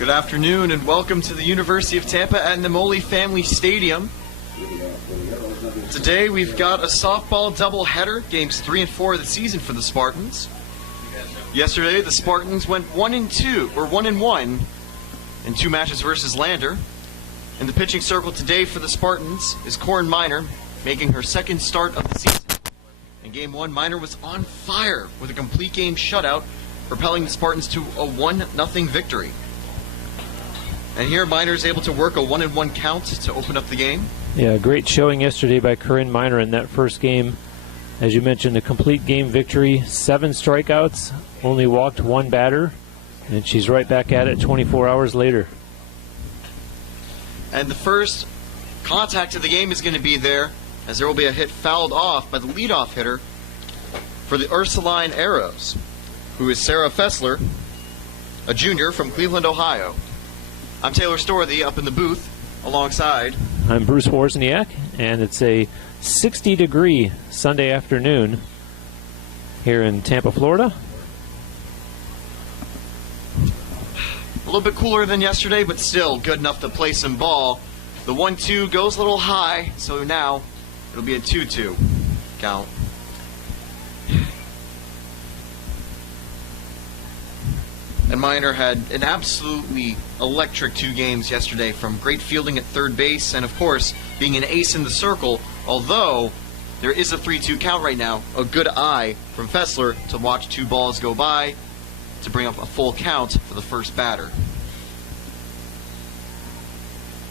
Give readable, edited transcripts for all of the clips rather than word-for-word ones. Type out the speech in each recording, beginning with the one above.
Good afternoon and welcome to the University of Tampa at Nemoli Family Stadium. Today we've got a softball doubleheader, games 3 and 4 of the season for the Spartans. Yesterday the Spartans went 1-1 in 2 matches versus Lander. In the pitching circle today for the Spartans is Corin Miner, making her second start of the season. In Game 1, Miner was on fire with a complete game shutout, propelling the Spartans to a 1-0 victory. And here Miner is able to work a 1-1 count to open up the game. Yeah, great showing yesterday by Corinne Miner in that first game. As you mentioned, a complete game victory, 7 strikeouts, only walked 1 batter, and she's right back at it 24 hours later. And the first contact of the game is going to be there, as there will be a hit fouled off by the leadoff hitter for the Ursuline Arrows, who is Sarah Fessler, a junior from Cleveland, Ohio. I'm Taylor Storthy up in the booth alongside. I'm Bruce Wozniak, and it's a 60-degree Sunday afternoon here in Tampa, Florida. A little bit cooler than yesterday, but still good enough to play some ball. The 1-2 goes a little high, so now it'll be a 2-2 count. And Miner had an absolutely electric 2 games yesterday, from great fielding at third base and, of course, being an ace in the circle. Although there is a 3-2 count right now, a good eye from Fessler to watch 2 balls go by to bring up a full count for the first batter.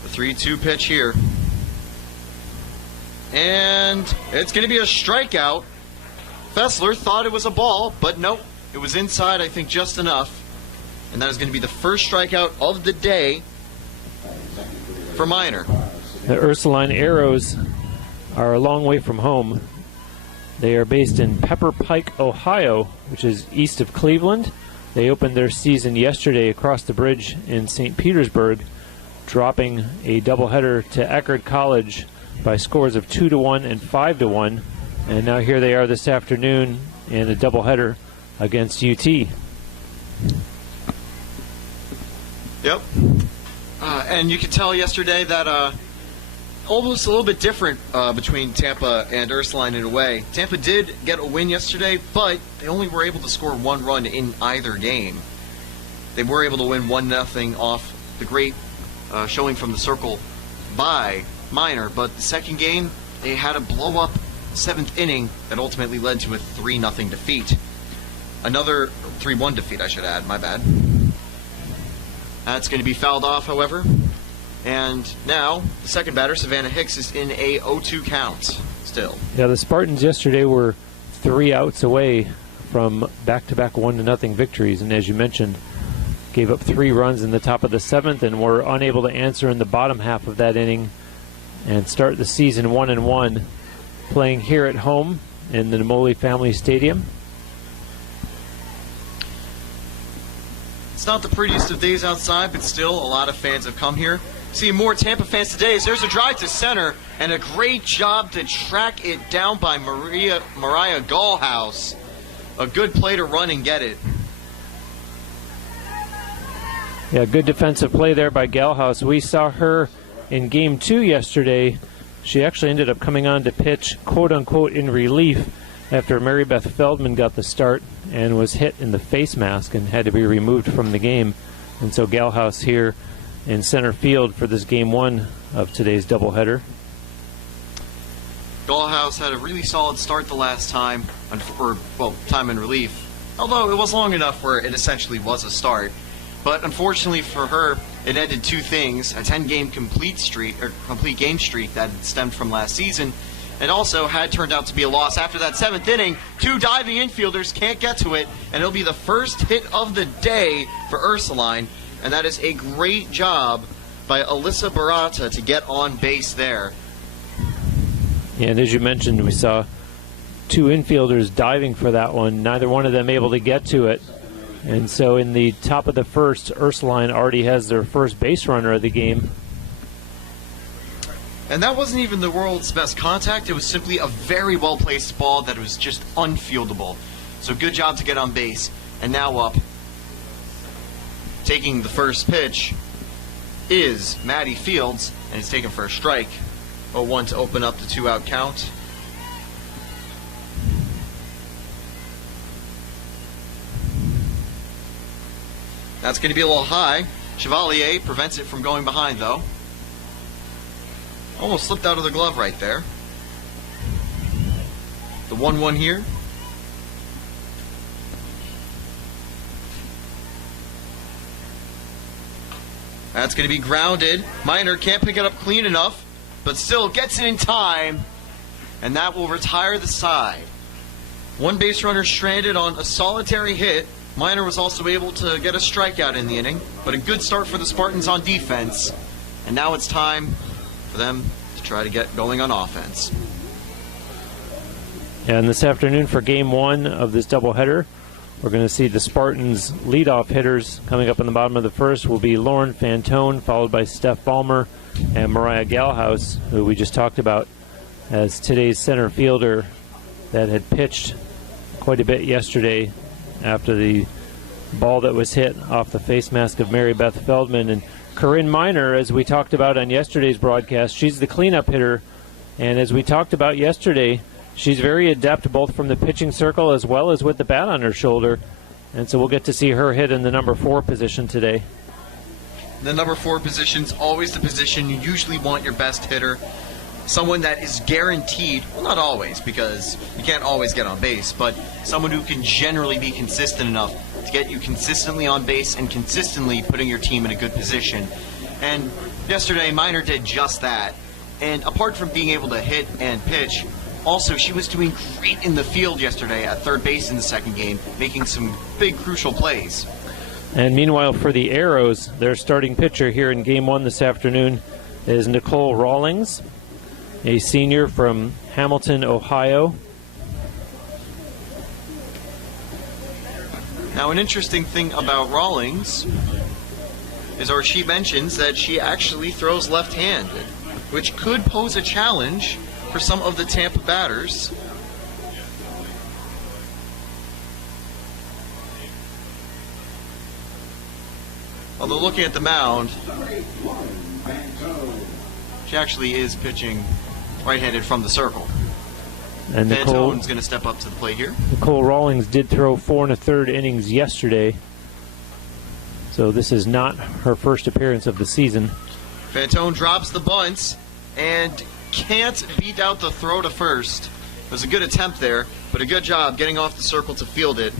The 3-2 pitch here. And it's going to be a strikeout. Fessler thought it was a ball, but nope. It was inside, I think, just enough. And that is going to be the first strikeout of the day for Miner. The Ursuline Arrows are a long way from home. They are based in Pepper Pike, Ohio, which is east of Cleveland. They opened their season yesterday across the bridge in St. Petersburg, dropping a doubleheader to Eckerd College by scores of 2-1 and 5-1. And now here they are this afternoon in a doubleheader against UT. Yep. And you could tell yesterday that almost a little bit different between Tampa and Ursuline in a way. Tampa did get a win yesterday, but they only were able to score 1 run in either game. They were able to win 1-0 off the great showing from the circle by Miner, but the second game, they had a blow-up 7th inning that ultimately led to a 3-0 defeat. Another 3-1 defeat, I should add, my bad. That's going to be fouled off, however. And now, the second batter, Savannah Hicks, is in a 0-2 count still. Yeah, the Spartans yesterday were 3 outs away from back-to-back 1-0 victories. And as you mentioned, gave up 3 runs in the top of the 7th and were unable to answer in the bottom half of that inning and start the season 1-1, playing here at home in the Nemoli Family Stadium. It's not the prettiest of days outside, but still a lot of fans have come here. See more Tampa fans today as there's a drive to center and a great job to track it down by Mariah Gallhouse. A good play to run and get it. Yeah, good defensive play there by Gallhouse. We saw her in Game 2 yesterday. She actually ended up coming on to pitch, quote-unquote, in relief after Mary Beth Feldman got the start and was hit in the face mask and had to be removed from the game. And so Gallhouse here in center field for this Game 1 of today's doubleheader. Gallhouse had a really solid start the last time, time in relief. Although it was long enough where it essentially was a start. But unfortunately for her, it ended 2 things: a 10-game complete game streak that stemmed from last season, and also had turned out to be a loss after that 7th inning. 2 diving infielders can't get to it, and it'll be the first hit of the day for Ursuline, and that is a great job by Alyssa Barata to get on base there. And as you mentioned, we saw 2 infielders diving for that one, neither one of them able to get to it. And so in the top of the first, Ursuline already has their first base runner of the game. And that wasn't even the world's best contact. It was simply a very well-placed ball that was just unfieldable. So good job to get on base. And now up taking the first pitch is Maddie Fields, and he's taken for a strike. 0-1 to open up the 2-out count. That's going to be a little high. Chevalier prevents it from going behind, though. Almost slipped out of the glove right there. The 1-1 here. That's going to be grounded. Minor can't pick it up clean enough, but still gets it in time, and that will retire the side. One base runner stranded on a solitary hit. Minor was also able to get a strikeout in the inning, but a good start for the Spartans on defense. And now it's time for them to try to get going on offense. And this afternoon for Game 1 of this doubleheader, we're going to see the Spartans' leadoff hitters coming up in the bottom of the first will be Lauren Fantone, followed by Steph Ballmer and Mariah Galhouse, who we just talked about as today's center fielder that had pitched quite a bit yesterday after the ball that was hit off the face mask of Mary Beth Feldman. And Corinne Minor, as we talked about on yesterday's broadcast, she's the cleanup hitter. And as we talked about yesterday, she's very adept both from the pitching circle as well as with the bat on her shoulder. And so we'll get to see her hit in the number 4 position today. The number 4 position's always the position you usually want your best hitter. Someone that is guaranteed, well, not always, because you can't always get on base, but someone who can generally be consistent enough to get you consistently on base and consistently putting your team in a good position. And yesterday, Minor did just that. And apart from being able to hit and pitch, also she was doing great in the field yesterday at third base in the second game, making some big crucial plays. And meanwhile, for the Arrows, their starting pitcher here in Game 1 this afternoon is Nicole Rawlings, a senior from Hamilton, Ohio. Now, an interesting thing about Rawlings is, or she mentions that she actually throws left-handed, which could pose a challenge for some of the Tampa batters. Although looking at the mound, she actually is pitching right-handed from the circle. And Fantone's going to step up to the plate here. Nicole Rawlings did throw 4 1/3 innings yesterday, so this is not her first appearance of the season. Fantone drops the bunts and can't beat out the throw to first. It was a good attempt there, but a good job getting off the circle to field it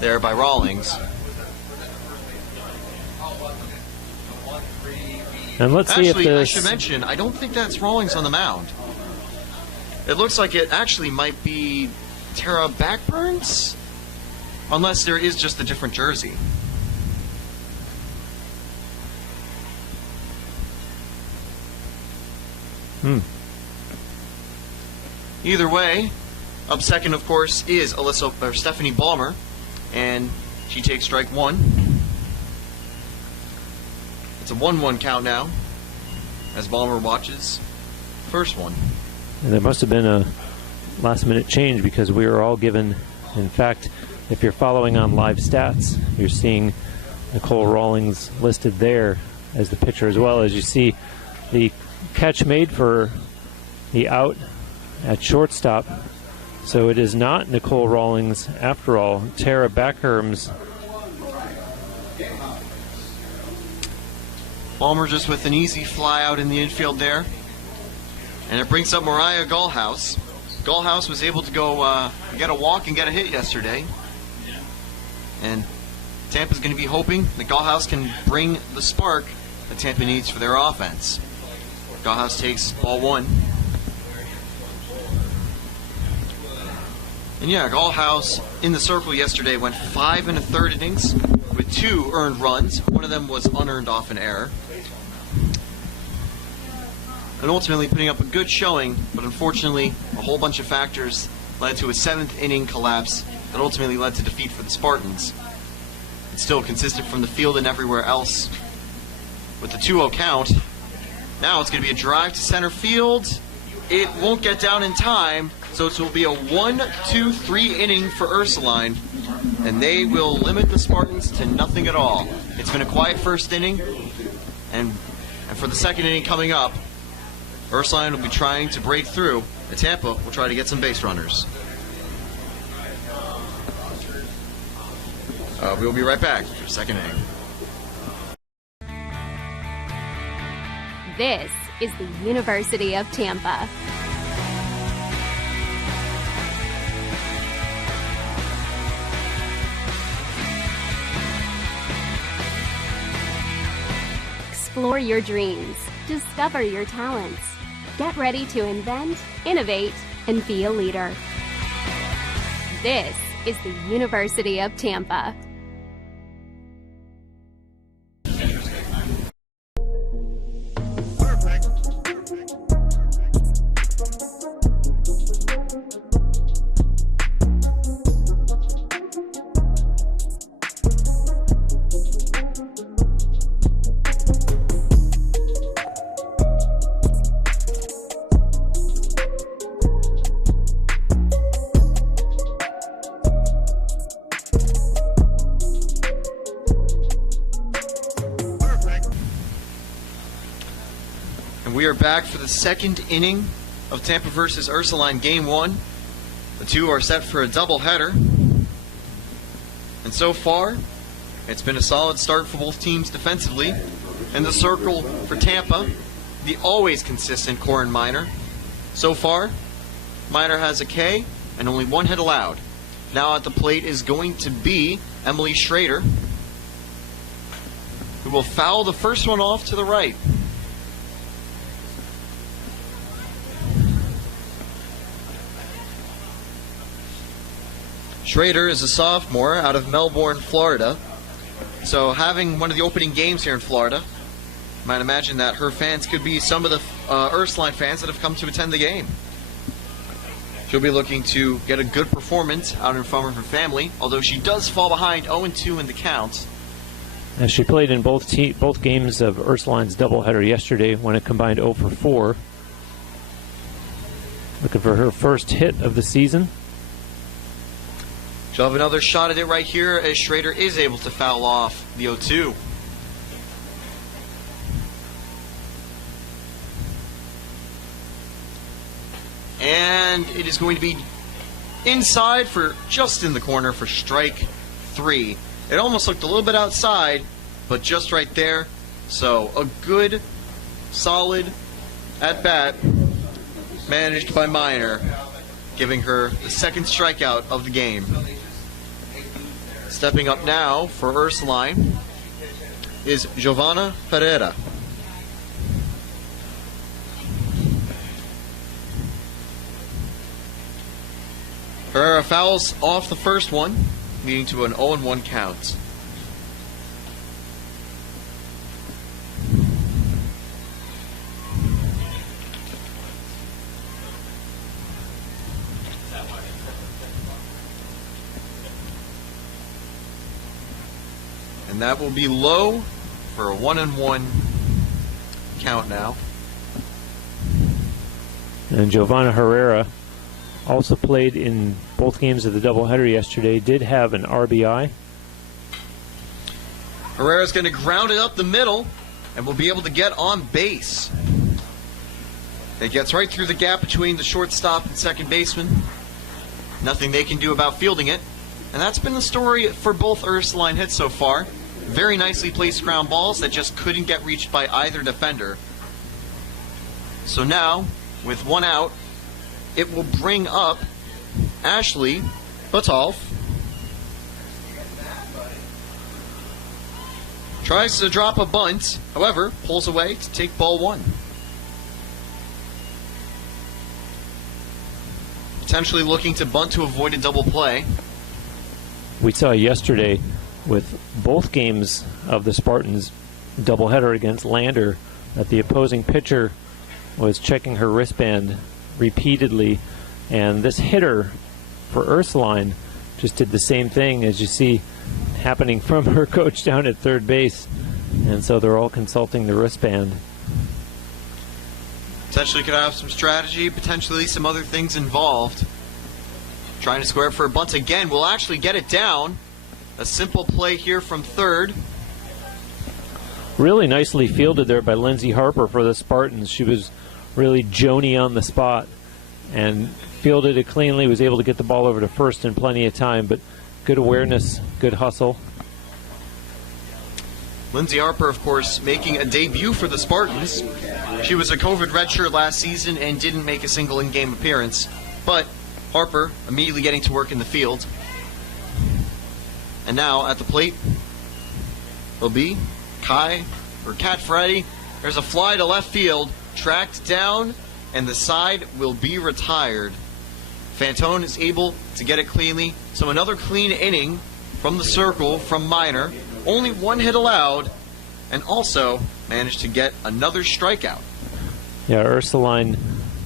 there by Rawlings. And let's see if Actually, I this... should mention, I don't think that's Rawlings on the mound. It looks like it actually might be Tara Backburns, unless there is just a different jersey. Either way, up second, of course, is Stephanie Ballmer, and she takes strike 1. It's a 1-1 count now, as Ballmer watches first one. And there must have been a last-minute change because we were all given, in fact, if you're following on live stats, you're seeing Nicole Rawlings listed there as the pitcher, as well as you see the catch made for the out at shortstop. So it is not Nicole Rawlings after all. Tara Backherms. Ballmer just with an easy fly out in the infield there. And it brings up Mariah Galhouse. Galhouse was able to go get a walk and get a hit yesterday. And Tampa's going to be hoping that Galhouse can bring the spark that Tampa needs for their offense. Galhouse takes ball 1. And yeah, Galhouse in the circle yesterday went 5 1/3 innings with 2 earned runs. One of them was unearned off an error. And ultimately putting up a good showing, but unfortunately a whole bunch of factors led to a 7th inning collapse that ultimately led to defeat for the Spartans. It's still consistent from the field and everywhere else with the 2-0 count. Now it's going to be a drive to center field. It won't get down in time, so it will be a 1-2-3 inning for Ursuline. and they will limit the Spartans to nothing at all. It's been a quiet first inning, and for the second inning coming up, Ursuline will be trying to break through, and Tampa will try to get some base runners. We will be right back for the second inning. This is the University of Tampa. Explore your dreams. Discover your talents. Get ready to invent, innovate, and be a leader. This is the University of Tampa. We are back for the second inning of Tampa versus Ursuline Game 1. The two are set for a doubleheader. And so far, it's been a solid start for both teams defensively. In the circle for Tampa, the always consistent Corin Minor. So far, Minor has a K and only one hit allowed. Now at the plate is going to be Emily Schrader, who will foul the first one off to the right. Schrader is a sophomore out of Melbourne, Florida. So having one of the opening games here in Florida, you might imagine that her fans could be some of the Ursuline fans that have come to attend the game. She'll be looking to get a good performance out in front of her family, although she does fall behind 0-2 in the count. As she played in both games of Ursuline's doubleheader yesterday when it combined 0 for 4. Looking for her first hit of the season. She'll have another shot at it right here as Schrader is able to foul off the 0-2. And it is going to be inside for just in the corner for strike 3. It almost looked a little bit outside, but just right there. So a good, solid at-bat managed by Minor, giving her the second strikeout of the game. Stepping up now for Ursuline is Giovanna Ferreira. Ferreira fouls off the first one, leading to an 0-1 count. And that will be low for a 1-1 count now. And Giovanna Herrera also played in both games of the doubleheader yesterday, did have an RBI. Herrera's going to ground it up the middle and will be able to get on base. It gets right through the gap between the shortstop and second baseman. Nothing they can do about fielding it. And that's been the story for both Ursuline hits so far. Very nicely placed ground balls that just couldn't get reached by either defender. So now, with one out, it will bring up Ashley Butolf. Tries to drop a bunt, however, pulls away to take ball 1. Potentially looking to bunt to avoid a double play. We saw yesterday with both games of the Spartans doubleheader against Lander that the opposing pitcher was checking her wristband repeatedly, and this hitter for Ursuline just did the same thing as you see happening from her coach down at third base, and so they're all consulting the wristband. Potentially could have some strategy, potentially some other things involved. trying to square up for a bunt again. Will actually get it down. A simple play here from third. Really nicely fielded there by Lindsay Harper for the Spartans. She was really Joni on the spot and fielded it cleanly, was able to get the ball over to first in plenty of time, but good awareness, good hustle. Lindsay Harper, of course, making a debut for the Spartans. She was a COVID redshirt last season and didn't make a single in-game appearance, but Harper immediately getting to work in the field. And now at the plate will be Cat Freddy. There's a fly to left field, tracked down, and the side will be retired. Fantone is able to get it cleanly, so another clean inning from the circle from Minor. Only one hit allowed, and also managed to get another strikeout. Yeah, Ursuline,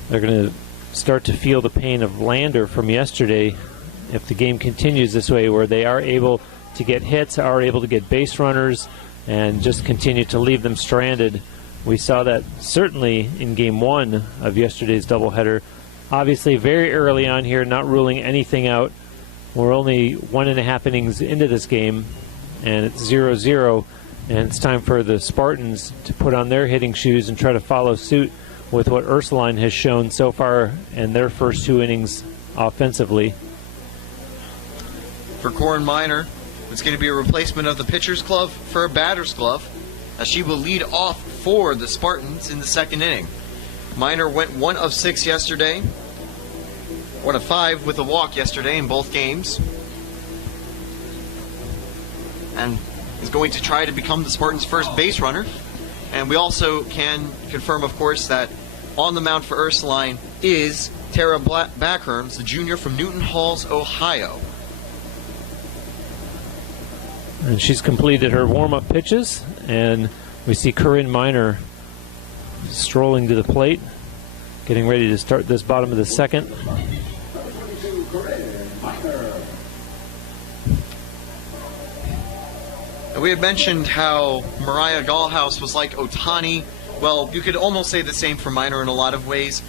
they're going to start to feel the pain of Lander from yesterday if the game continues this way, where they are able to get hits, are able to get base runners, and just continue to leave them stranded. We saw that certainly in Game 1 of yesterday's doubleheader. Obviously, very early on here, not ruling anything out. We're only 1.5 innings into this game, and it's 0-0, and it's time for the Spartans to put on their hitting shoes and try to follow suit with what Ursuline has shown so far in their first 2 innings offensively. For Corin Minor, it's going to be a replacement of the pitcher's glove for a batter's glove, as she will lead off for the Spartans in the second inning. Minor went 1 of 6 yesterday, 1 of 5 with a walk yesterday in both games, and is going to try to become the Spartans' first base runner. And we also can confirm, of course, that on the mound for Ursuline is Tara Backherms, the junior from Newton Halls, Ohio. And she's completed her warm-up pitches, and we see Corinne Minor strolling to the plate, getting ready to start this bottom of the second. We had mentioned how Mariah Gallhouse was like Otani. Well, you could almost say the same for Minor in a lot of ways.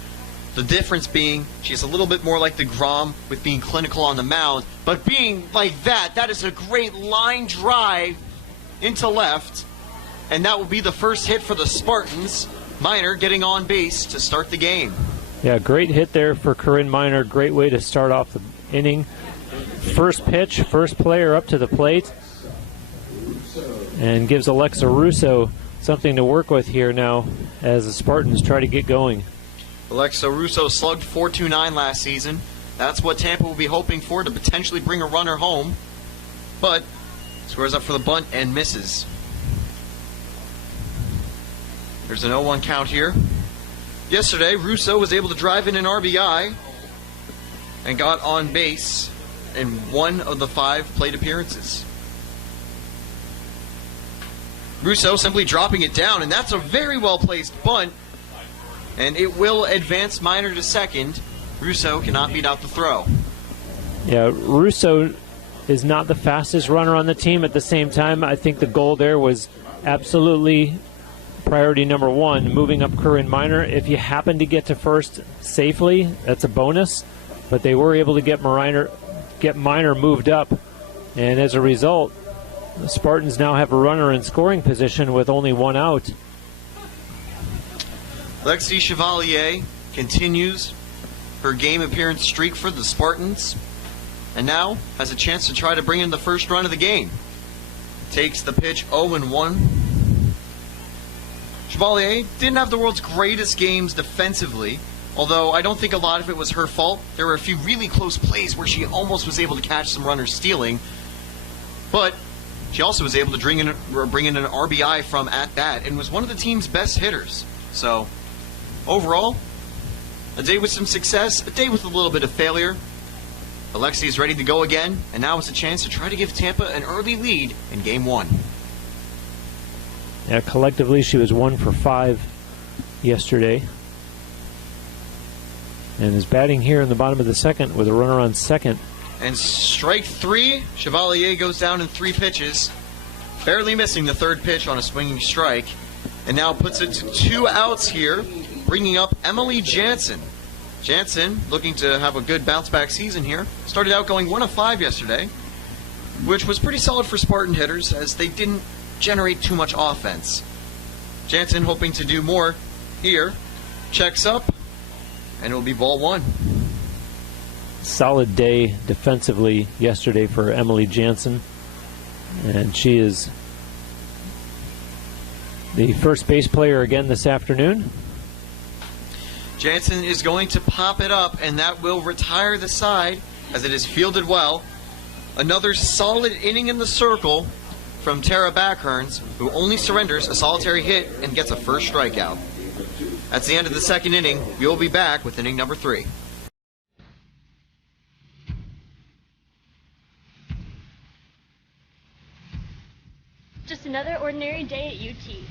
The difference being she's a little bit more like the Grom with being clinical on the mound, but being like that is a great line drive into left, and that will be the first hit for the Spartans. Minor getting on base to start the game. Yeah, great hit there for Corinne Minor. Great way to start off the inning. First pitch, first player up to the plate, and gives Alexa Russo something to work with here now as the Spartans try to get going. Alexa Russo slugged .429 last season. That's what Tampa will be hoping for, to potentially bring a runner home. But squares up for the bunt and misses. There's an 0-1 count here. Yesterday, Russo was able to drive in an RBI and got on base in 1 of the 5 plate appearances. Russo simply dropping it down, and that's a very well-placed bunt, and it will advance Minor to second. Russo cannot beat out the throw. Yeah, Russo is not the fastest runner on the team. At the same time, I think the goal there was absolutely priority number 1, moving up Corinne Minor. If you happen to get to first safely, that's a bonus, but they were able to get Minor moved up, and as a result, the Spartans now have a runner in scoring position with only 1 out. Lexi Chevalier continues her game appearance streak for the Spartans, and now has a chance to try to bring in the first run of the game. Takes the pitch 0-1. Chevalier didn't have the world's greatest games defensively, although I don't think a lot of it was her fault. There were a few really close plays where she almost was able to catch some runners stealing, but she also was able to bring in an RBI from at bat and was one of the team's best hitters. So, overall, a day with some success, a day with a little bit of failure. Alexi is ready to go again, and now is a chance to try to give Tampa an early lead in Game 1. Yeah, collectively she was 1 for 5 yesterday, and is batting here in the bottom of the second with a runner on second. And strike 3, Chevalier goes down in 3 pitches, barely missing the 3rd pitch on a swinging strike, and now puts it to 2 outs here, bringing up Emily Jansen. Jansen looking to have a good bounce-back season here. Started out going 1 of 5 yesterday, which was pretty solid for Spartan hitters as they didn't generate too much offense. Jansen hoping to do more here. Checks up, and it will be ball 1. Solid day defensively yesterday for Emily Jansen, and she is the first base player again this afternoon. Jansen is going to pop it up, and that will retire the side as it is fielded well. Another solid inning in the circle from Tara Backherns, who only surrenders a solitary hit and gets a first strikeout. That's the end of the second inning. We'll be back with inning number 3. Just another ordinary day at UT.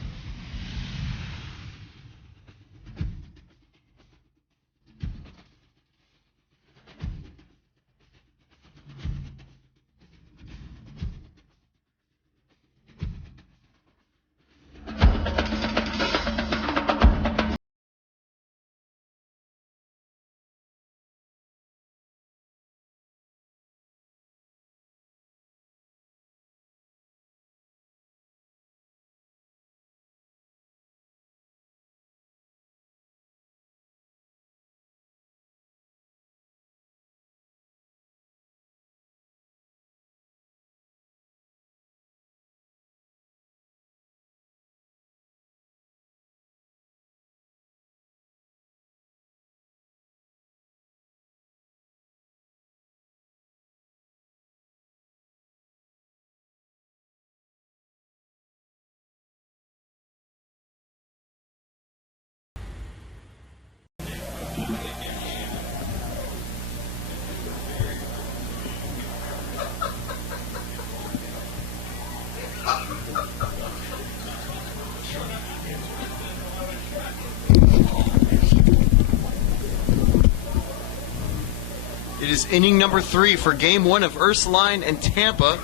It is inning number 3 for game 1 of Ursuline and Tampa.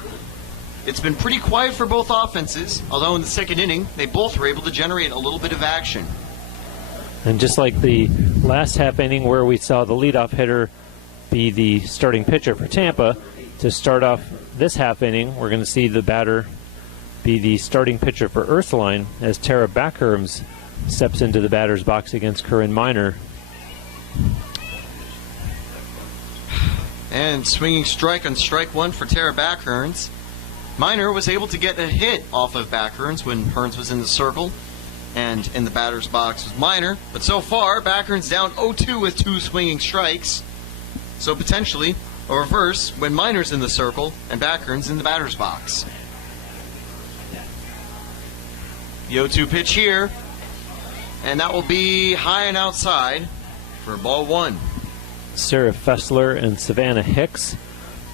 It's been pretty quiet for both offenses, although in the second inning, they both were able to generate a little bit of action. And just like the last half inning where we saw the leadoff hitter be the starting pitcher for Tampa, to start off this half inning, we're going to see the batter be the starting pitcher for Ursuline as Tara Backherms steps into the batter's box against Corinne Miner. And swinging strike on strike 1 for Tara Backherns. Miner was able to get a hit off of Backherns when Hearns was in the circle, and in the batter's box was Miner. But so far, Backherns down 0-2 with 2 swinging strikes. So potentially a reverse when Miner's in the circle and Backherns in the batter's box. The 0-2 pitch here, and that will be high and outside for ball 1. Sarah Fessler and Savannah Hicks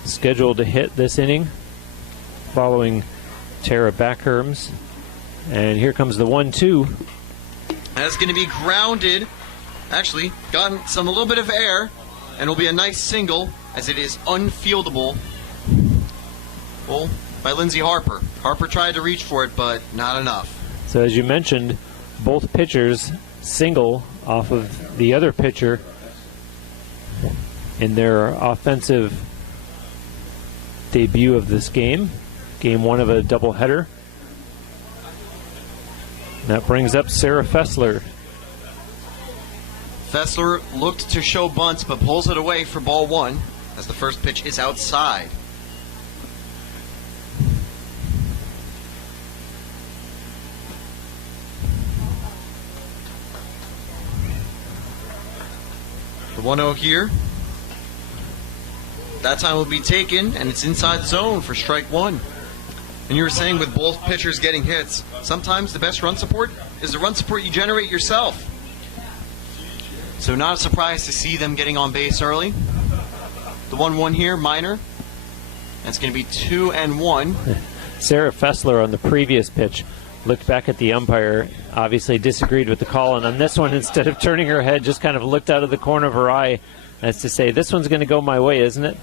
scheduled to hit this inning following Tara Backherms. And here comes the 1-2. That's going to be grounded. Actually, gotten a little bit of air, and it'll be a nice single as it is unfieldable. Well, by Lindsay Harper. Harper tried to reach for it, but not enough. So as you mentioned, both pitchers single off of the other pitcher in their offensive debut of this game. Game 1 of a doubleheader. That brings up Sarah Fessler. Fessler looked to show bunts, but pulls it away for ball 1 as the first pitch is outside. The 1-0 here. That time will be taken, and it's inside zone for strike 1. And you were saying with both pitchers getting hits, sometimes the best run support is the run support you generate yourself. So not a surprise to see them getting on base early. The 1-1 here, Miner. That's going to be 2-1. Sarah Fessler on the previous pitch looked back at the umpire, obviously disagreed with the call, and on this one, instead of turning her head, just kind of looked out of the corner of her eye as to say, this one's going to go my way, isn't it?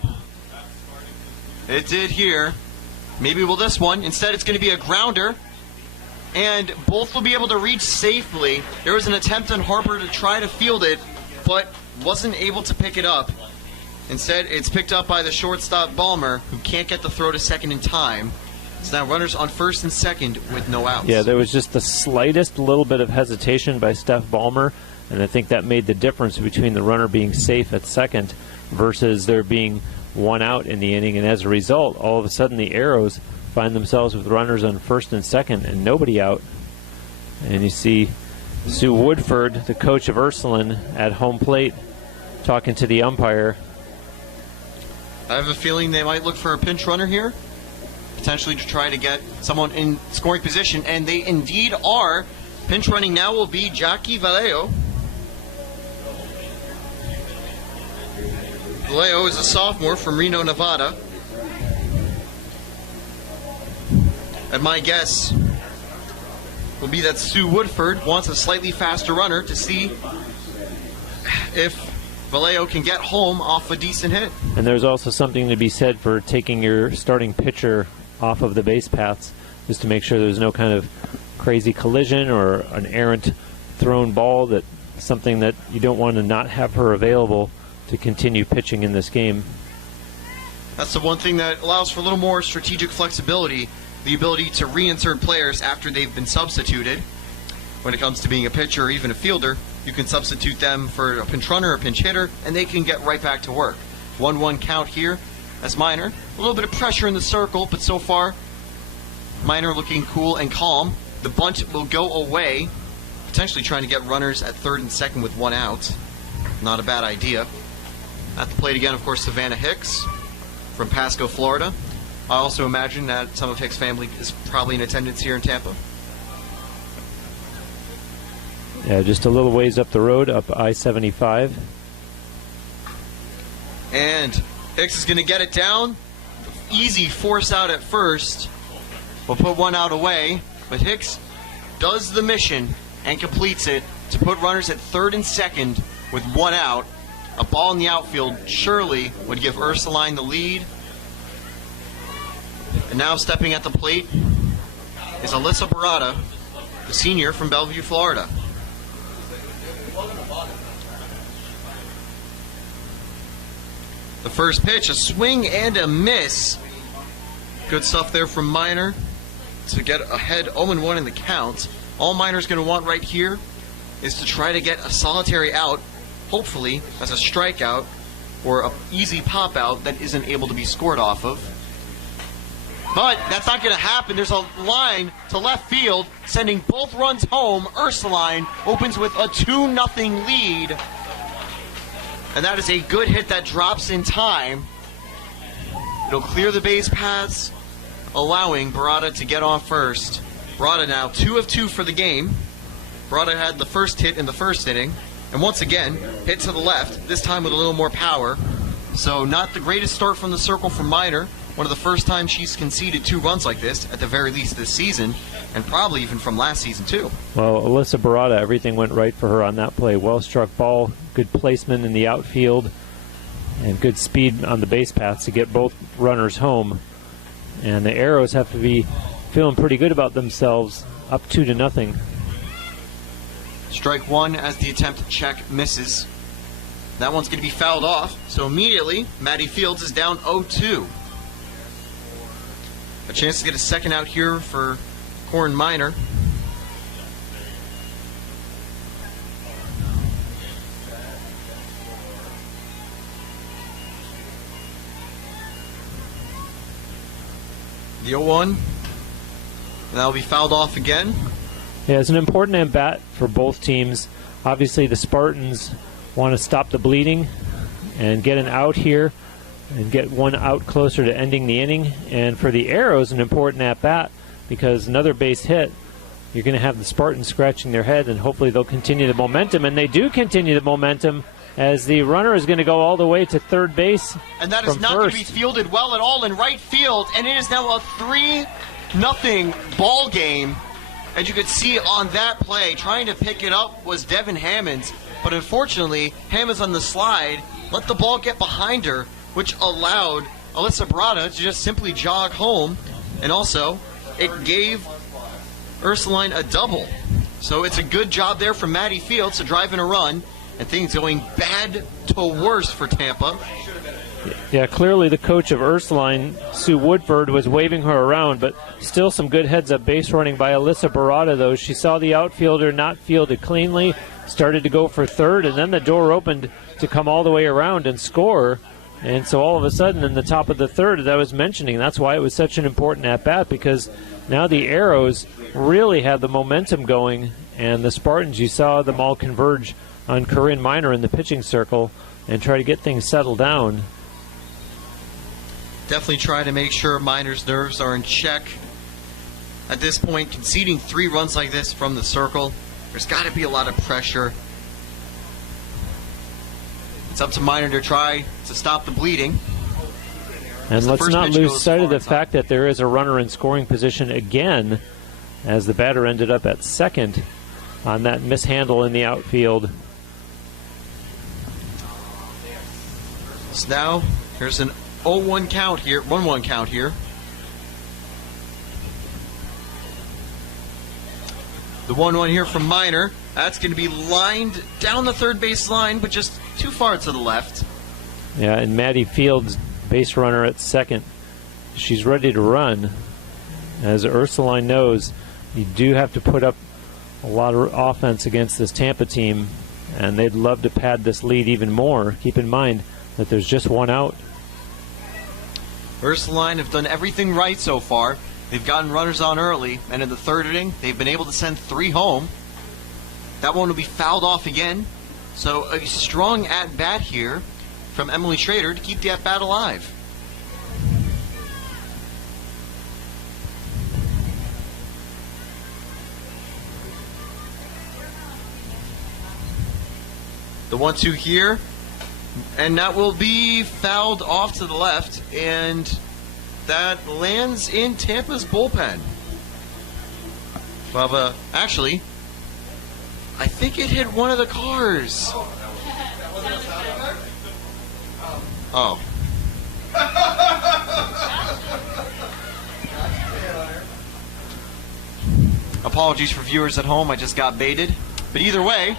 It did here. Maybe will this one. Instead, it's going to be a grounder, and both will be able to reach safely. There was an attempt on Harper to try to field it, but wasn't able to pick it up. Instead, it's picked up by the shortstop Ballmer, who can't get the throw to second in time. So now runners on first and second with no outs. Yeah, there was just the slightest little bit of hesitation by Steph Ballmer, and I think that made the difference between the runner being safe at second versus there being one out in the inning. And as a result, all of a sudden the Arrows find themselves with runners on first and second and nobody out. And you see Sue Woodford, the coach of Ursuline, at home plate talking to the umpire. I have a feeling they might look for a pinch runner here, potentially to try to get someone in scoring position, and they indeed are. Pinch running now will be Jackie Vallejo. Vallejo is a sophomore from Reno, Nevada. And my guess will be that Sue Woodford wants a slightly faster runner to see if Vallejo can get home off a decent hit. And there's also something to be said for taking your starting pitcher off of the base paths, just to make sure there's no kind of crazy collision or an errant thrown ball, that something that you don't want to not have her available to continue pitching in this game. That's the one thing that allows for a little more strategic flexibility, the ability to reinsert players after they've been substituted. When it comes to being a pitcher or even a fielder, you can substitute them for a pinch runner or a pinch hitter, and they can get right back to work. 1-1 count here as Minor. A little bit of pressure in the circle, but so far, Minor looking cool and calm. The bunt will go away, potentially trying to get runners at third and second with one out. Not a bad idea. At the plate again, of course, Savannah Hicks from Pasco, Florida. I also imagine that some of Hicks' family is probably in attendance here in Tampa. Yeah, just a little ways up the road, up I-75. And Hicks is going to get it down. Easy force out at first. We'll put one out away. But Hicks does the mission and completes it to put runners at third and second with one out. A ball in the outfield surely would give Ursuline the lead. And now stepping at the plate is Alyssa Barada, the senior from Bellevue, Florida. The first pitch, a swing and a miss. Good stuff there from Minor to get ahead 0-1 in the count. All Minor's going to want right here is to try to get a solitary out, hopefully as a strikeout or an easy pop out that isn't able to be scored off of. But that's not going to happen. There's a line to left field sending both runs home. Ursuline opens with a 2-0 lead. And that is a good hit that drops in time. It'll clear the base paths, allowing Barada to get on first. Barada now 2 of 2 for the game. Barada had the first hit in the first inning. And once again, hit to the left, this time with a little more power. So not the greatest start from the circle from Minor. One of the first times she's conceded 2 runs like this, at the very least this season, and probably even from last season too. Well, Alyssa Barada, everything went right for her on that play. Well-struck ball, good placement in the outfield, and good speed on the base paths to get both runners home. And the Arrows have to be feeling pretty good about themselves, up 2-0. Strike one as the attempt check misses. That one's going to be fouled off, so immediately Maddie Fields is down 0-2. A chance to get a second out here for Corin Minor. The 0-1. That'll be fouled off again. Yeah, it's an important at-bat for both teams. Obviously, the Spartans want to stop the bleeding and get an out here and get one out closer to ending the inning. And for the Arrows, an important at-bat, because another base hit, you're going to have the Spartans scratching their head, and hopefully they'll continue the momentum. And they do continue the momentum, as the runner is going to go all the way to third base. And that is not going to be fielded well at all in right field. And it is now a 3-0 ball game. As you could see on that play, trying to pick it up was Devin Hammonds. But unfortunately, Hammonds on the slide let the ball get behind her, which allowed Alyssa Barada to just simply jog home. And also, it gave Ursuline a double. So it's a good job there from Maddie Fields to drive in a run. and things going bad to worse for Tampa. Yeah, clearly the coach of Ursuline, Sue Woodford, was waving her around, but still some good heads-up base running by Alyssa Barada, though. She saw the outfielder not field it cleanly, started to go for third, and then the door opened to come all the way around and score. And so all of a sudden in the top of the third, as I was mentioning, that's why it was such an important at-bat, because now the Arrows really had the momentum going, and the Spartans, you saw them all converge on Corinne Miner in the pitching circle and try to get things settled down. Definitely try to make sure Miner's nerves are in check. At this point, conceding 3 runs like this from the circle, there's got to be a lot of pressure. It's up to Miner to try to stop the bleeding. And let's not lose sight of the fact that there is a runner in scoring position again, as the batter ended up at second on that mishandle in the outfield. So now there's an 0-1 count here, 1-1 count here. The 1-1 here from Miner. That's going to be lined down the third base line, but just too far to the left. Yeah, and Maddie Fields, base runner at second. She's ready to run. As Ursuline knows, you do have to put up a lot of offense against this Tampa team, and they'd love to pad this lead even more. Keep in mind that there's just one out. Ursuline have done everything right so far. They've gotten runners on early, and in the third inning, they've been able to send 3 home. That one will be fouled off again. So a strong at-bat here from Emily Schrader to keep the at-bat alive. The 1-2 here, and that will be fouled off to the left, and that lands in Tampa's bullpen. Well, actually, I think it hit one of the cars. Oh. Apologies for viewers at home, I just got baited. But either way,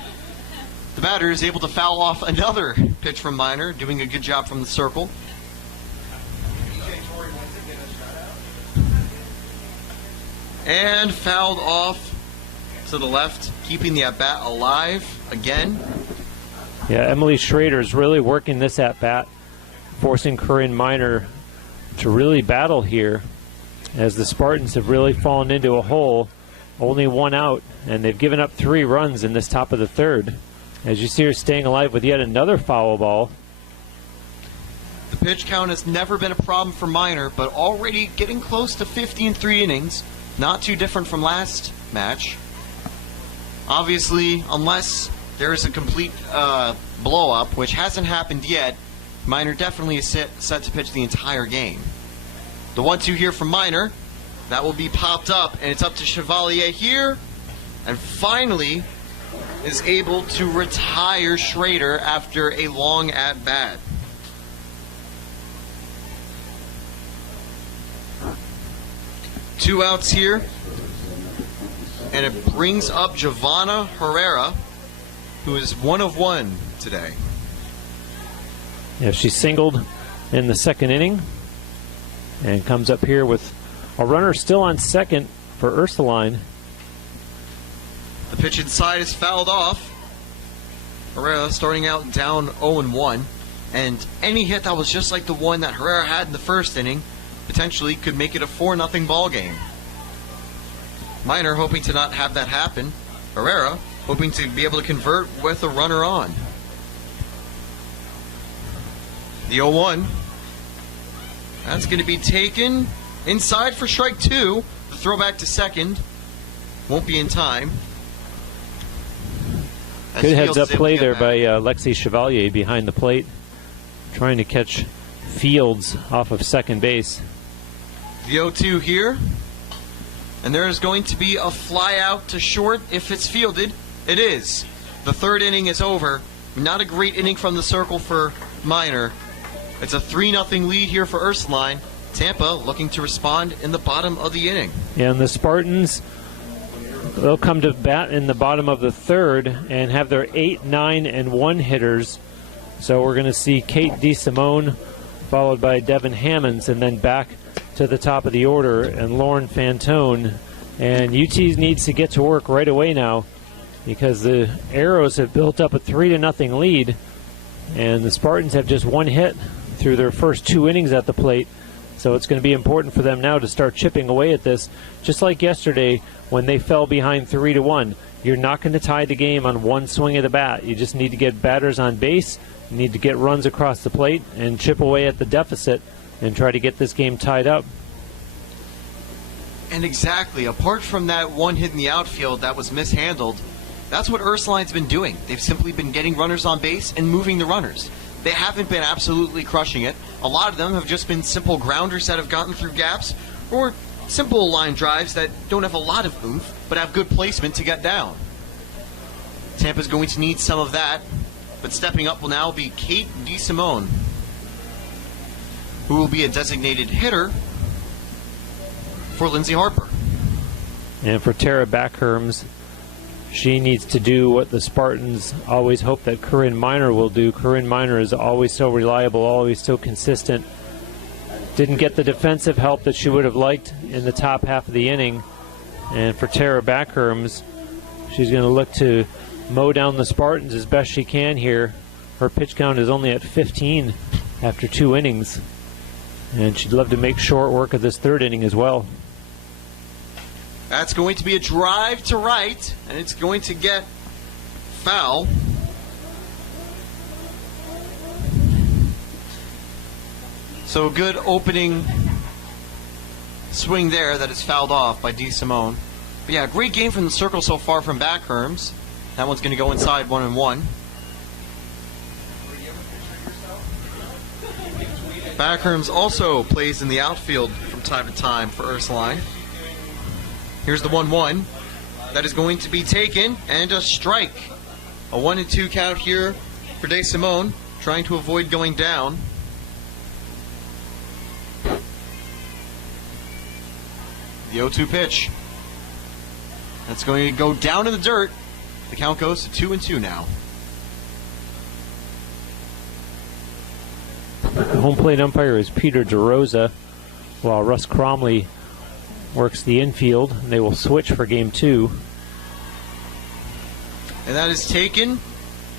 the batter is able to foul off another pitch from Miner, doing a good job from the circle. And fouled off to the left, keeping the at-bat alive again. Yeah, Emily Schrader's really working this at-bat, forcing Corinne Miner to really battle here, as the Spartans have really fallen into a hole. Only 1 out, and they've given up 3 runs in this top of the third. As you see her staying alive with yet another foul ball. The pitch count has never been a problem for Miner, but already getting close to 50 in 3 innings. Not too different from last match. Obviously, unless there is a complete blow-up, which hasn't happened yet, Miner definitely is set to pitch the entire game. The 1-2 here from Miner. That will be popped up, and it's up to Chevalier here. And finally is able to retire Schrader after a long at-bat. Two outs here, and it brings up Giovanna Herrera, who is 1 of 1 today. Yeah, she singled in the second inning and comes up here with a runner still on second for Ursuline. The pitch inside is fouled off. Herrera starting out down 0-1, and any hit that was just like the one that Herrera had in the first inning potentially could make it a 4-0 ball game. Miner hoping to not have that happen. Herrera hoping to be able to convert with a runner on. The 0-1. That's going to be taken inside for strike 2. The throw back to second won't be in time. Good heads-up play there by Lexi Chevalier behind the plate, trying to catch Fields off of second base. The 0-2 here, and there is going to be a fly out to short if it's fielded. It is. The third inning is over. Not a great inning from the circle for Miner. It's a 3-0 lead here for Ursuline. Tampa looking to respond in the bottom of the inning. And the Spartans They'll come to bat in the bottom of the third and have their 8, 9, and 1 hitters. So we're going to see Kate DeSimone, followed by Devin Hammonds, and then back to the top of the order, and Lauren Fantone. And UT needs to get to work right away now because the Arrows have built up a 3-0 lead, and the Spartans have just 1 hit through their first 2 innings at the plate. So it's going to be important for them now to start chipping away at this, just like yesterday when they fell behind 3-1. You're not going to tie the game on one swing of the bat. You just need to get batters on base. You need to get runs across the plate and chip away at the deficit and try to get this game tied up. And exactly, apart from that 1 hit in the outfield that was mishandled, that's what Ursuline's been doing. They've simply been getting runners on base and moving the runners. They haven't been absolutely crushing it. A lot of them have just been simple grounders that have gotten through gaps, or simple line drives that don't have a lot of oomph, but have good placement to get down. Tampa's going to need some of that, but stepping up will now be Kate DeSimone, who will be a designated hitter for Lindsay Harper. And for Tara Backherms, she needs to do what the Spartans always hope that Corinne Miner will do. Corinne Miner is always so reliable, always so consistent. Didn't get the defensive help that she would have liked in the top half of the inning. And for Tara Backherms, she's going to look to mow down the Spartans as best she can here. Her pitch count is only at 15 after 2 innings. And she'd love to make short work of this 3rd inning as well. That's going to be a drive to right, and it's going to get foul. So a good opening swing there that is fouled off by DeSimone. But yeah, great game from the circle so far from Backherms. That one's going to go inside 1-1. Backherms also plays in the outfield from time to time for Ursuline. Here's the 1-1. That is going to be taken, and a strike. A 1-2 count here for DeSimone, trying to avoid going down. The 0-2 pitch. That's going to go down in the dirt. The count goes to 2-2 now. The home plate umpire is Peter DeRosa, while Russ Cromley works the infield. They will switch for game 2. And that is taken,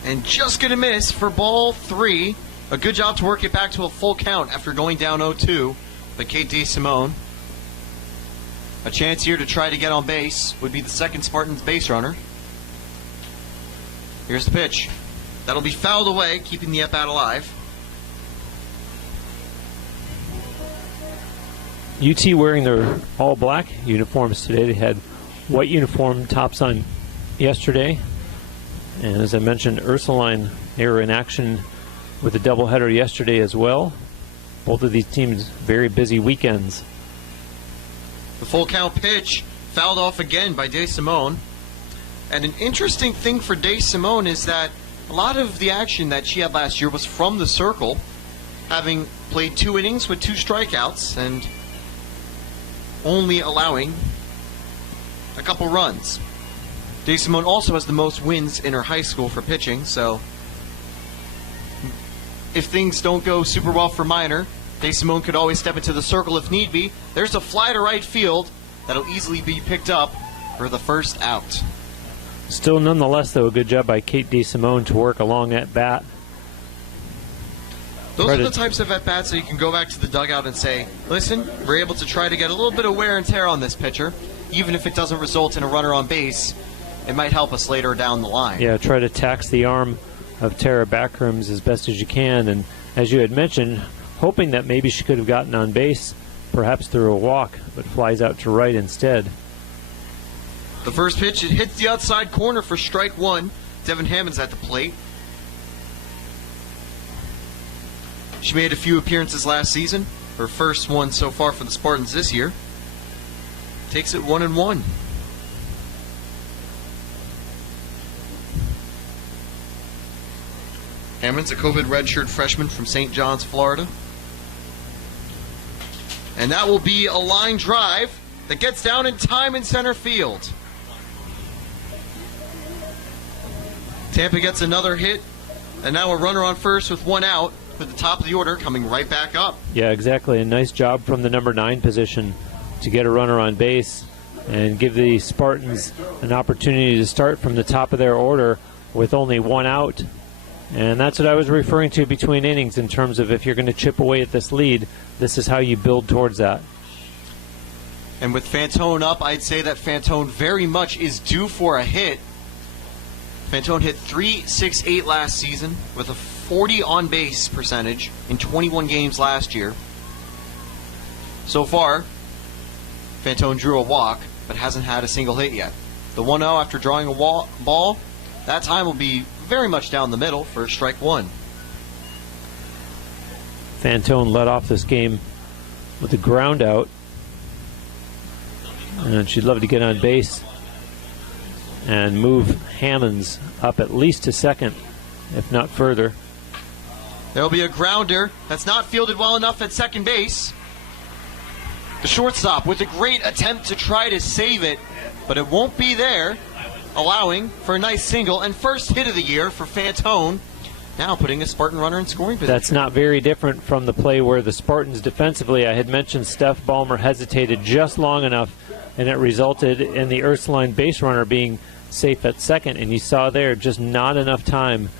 and just going to miss for ball 3. A good job to work it back to a full count after going down 0-2 by Kate DeSimone. A chance here to try to get on base would be the second Spartans base runner. Here's the pitch. That'll be fouled away, keeping the at-bat alive. UT wearing their all-black uniforms today. They had white uniform tops on yesterday. And as I mentioned, Ursuline, they were in action with a doubleheader yesterday as well. Both of these teams very busy weekends. The full count pitch fouled off again by DeSimone. And an interesting thing for DeSimone is that a lot of the action that she had last year was from the circle, having played 2 innings with 2 strikeouts and only allowing a couple runs. DeSimone also has the most wins in her high school for pitching, so if things don't go super well for Miner, DeSimone could always step into the circle if need be. There's a fly to right field that'll easily be picked up for the first out. Still, nonetheless, though, a good job by Kate DeSimone to work along at bat. Those are the types of at-bats that you can go back to the dugout and say, listen, we're able to try to get a little bit of wear and tear on this pitcher. Even if it doesn't result in a runner on base, it might help us later down the line. Yeah, try to tax the arm of Tara Backherms as best as you can. And as you had mentioned, hoping that maybe she could have gotten on base, perhaps through a walk, but flies out to right instead. The first pitch, it hits the outside corner for strike 1. Devin Hammonds at the plate. She made a few appearances last season. Her first one so far for the Spartans this year. Takes it 1-1. Hammonds, a COVID redshirt freshman from St. John's, Florida. And that will be a line drive that gets down in time in center field. Tampa gets another hit, and now a runner on first with one out, with the top of the order coming right back up. Yeah, exactly. A nice job from the number 9 position to get a runner on base and give the Spartans an opportunity to start from the top of their order with only one out. And that's what I was referring to between innings in terms of if you're going to chip away at this lead, this is how you build towards that. And with Fantone up, I'd say that Fantone very much is due for a hit. Fantone hit .368 last season with a 40 on-base percentage in 21 games last year. So far, Fantone drew a walk, but hasn't had a single hit yet. The 1-0 after drawing a ball, that time will be very much down the middle for strike one. Fantone led off this game with a ground out. And she'd love to get on base and move Hammonds up at least to second, if not further. There'll be a grounder that's not fielded well enough at second base. The shortstop with a great attempt to try to save it, but it won't be there, allowing for a nice single and first hit of the year for Fantone, now putting a Spartan runner in scoring position. That's not very different from the play where the Spartans defensively, I had mentioned Steph Ballmer hesitated just long enough, and it resulted in the Ursuline base runner being safe at second, and you saw there just not enough time,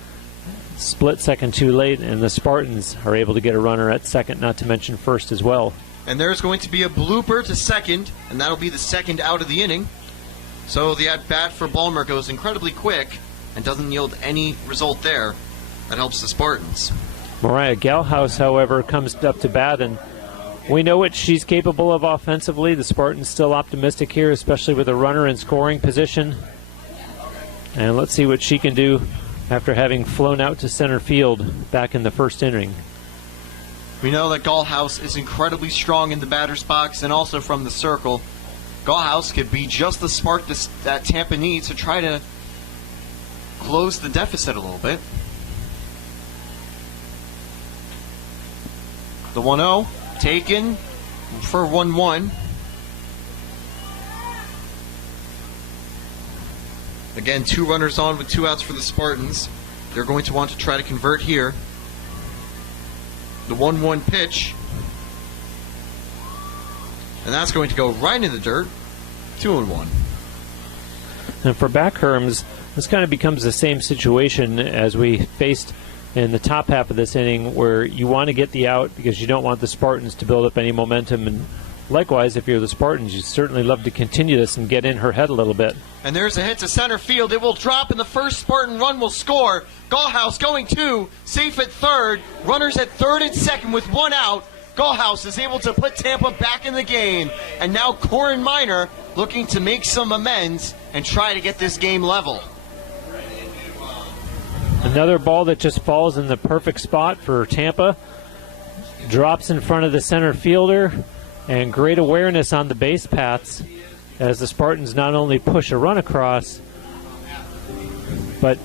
split second too late, and the Spartans are able to get a runner at second, not to mention first as well. And there's going to be a blooper to second, and that'll be the second out of the inning. So the at-bat for Ballmer goes incredibly quick and doesn't yield any result there. That helps the Spartans. Mariah Galhouse, however, comes up to bat, and we know what she's capable of offensively. The Spartans still optimistic here, especially with a runner in scoring position. And let's see what she can do after having flown out to center field back in the first inning. We know that Galhouse is incredibly strong in the batter's box and also from the circle. Galhouse could be just the spark that Tampa needs to try to close the deficit a little bit. The 1-0 taken for 1-1. Again, 2 runners on with 2 outs for the Spartans. They're going to want to try to convert here. The 1-1 pitch. And that's going to go right in the dirt. 2-1. And for Backherms, this kind of becomes the same situation as we faced in the top half of this inning, where you want to get the out because you don't want the Spartans to build up any momentum. And likewise, if you're the Spartans, you'd certainly love to continue this and get in her head a little bit. And there's a hit to center field. It will drop, and the first Spartan run will score. Galhouse going 2, safe at third. Runners at third and second with 1 out. Galhouse is able to put Tampa back in the game. And now Corin Miner looking to make some amends and try to get this game level. Another ball that just falls in the perfect spot for Tampa. Drops in front of the center fielder. And great awareness on the base paths as the Spartans not only push a run across, but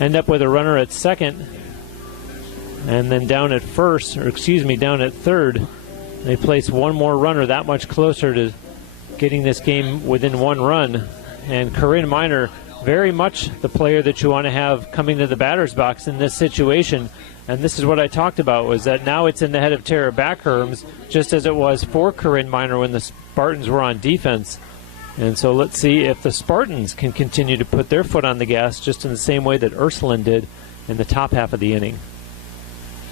end up with a runner at second, and then down at first, or excuse me, down at third. They place one more runner that much closer to getting this game within 1 run. And Corinne Miner, very much the player that you want to have coming to the batter's box in this situation. And this is what I talked about, was that now it's in the head of Tara Backherms, just as it was for Corinne Miner when the Spartans were on defense. And so let's see if the Spartans can continue to put their foot on the gas just in the same way that Ursuline did in the top half of the inning.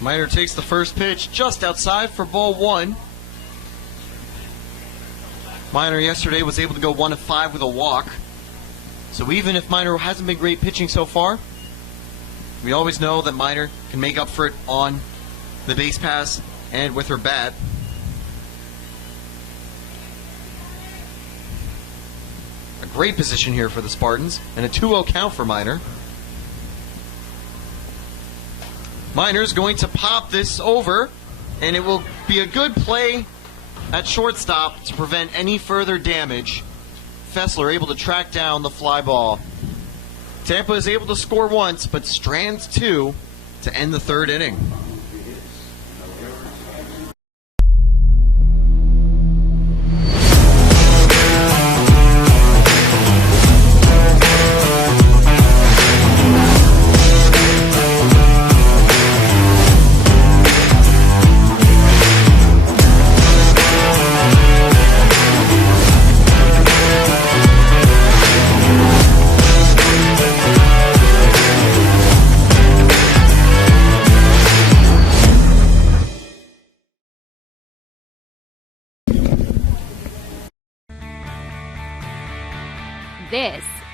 Miner takes the first pitch just outside for ball 1. Miner yesterday was able to go 1 of 5 with a walk. So even if Miner hasn't been great pitching so far, we always know that Miner can make up for it on the base pass and with her bat. A great position here for the Spartans, and a 2-0 count for Miner. Miner's going to pop this over, and it will be a good play at shortstop to prevent any further damage. Fessler able to track down the fly ball. Tampa is able to score once, but strands 2 to end the 3rd inning.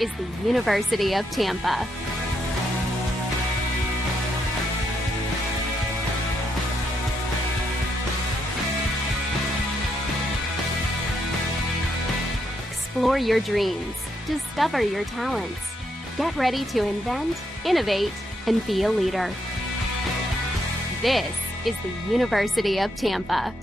is the University of Tampa. Explore your dreams. Discover your talents. Get ready to invent, innovate, and be a leader. This is the University of Tampa.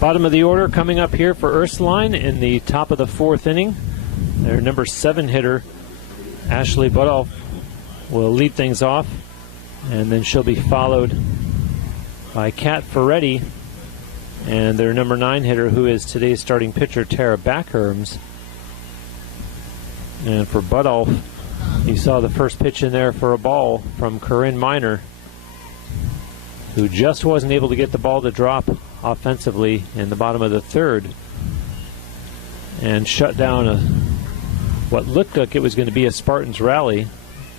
Bottom of the order coming up here for Ursuline in the top of the fourth inning. Their number 7 hitter, Ashley Butoff, will lead things off, and then she'll be followed by Kat Ferretti and their number 9 hitter, who is today's starting pitcher, Tara Backherms. And for Butoff, you saw the first pitch in there for a ball from Corinne Miner, who just wasn't able to get the ball to drop offensively in the bottom of the third and shut down what looked like it was going to be a Spartans rally.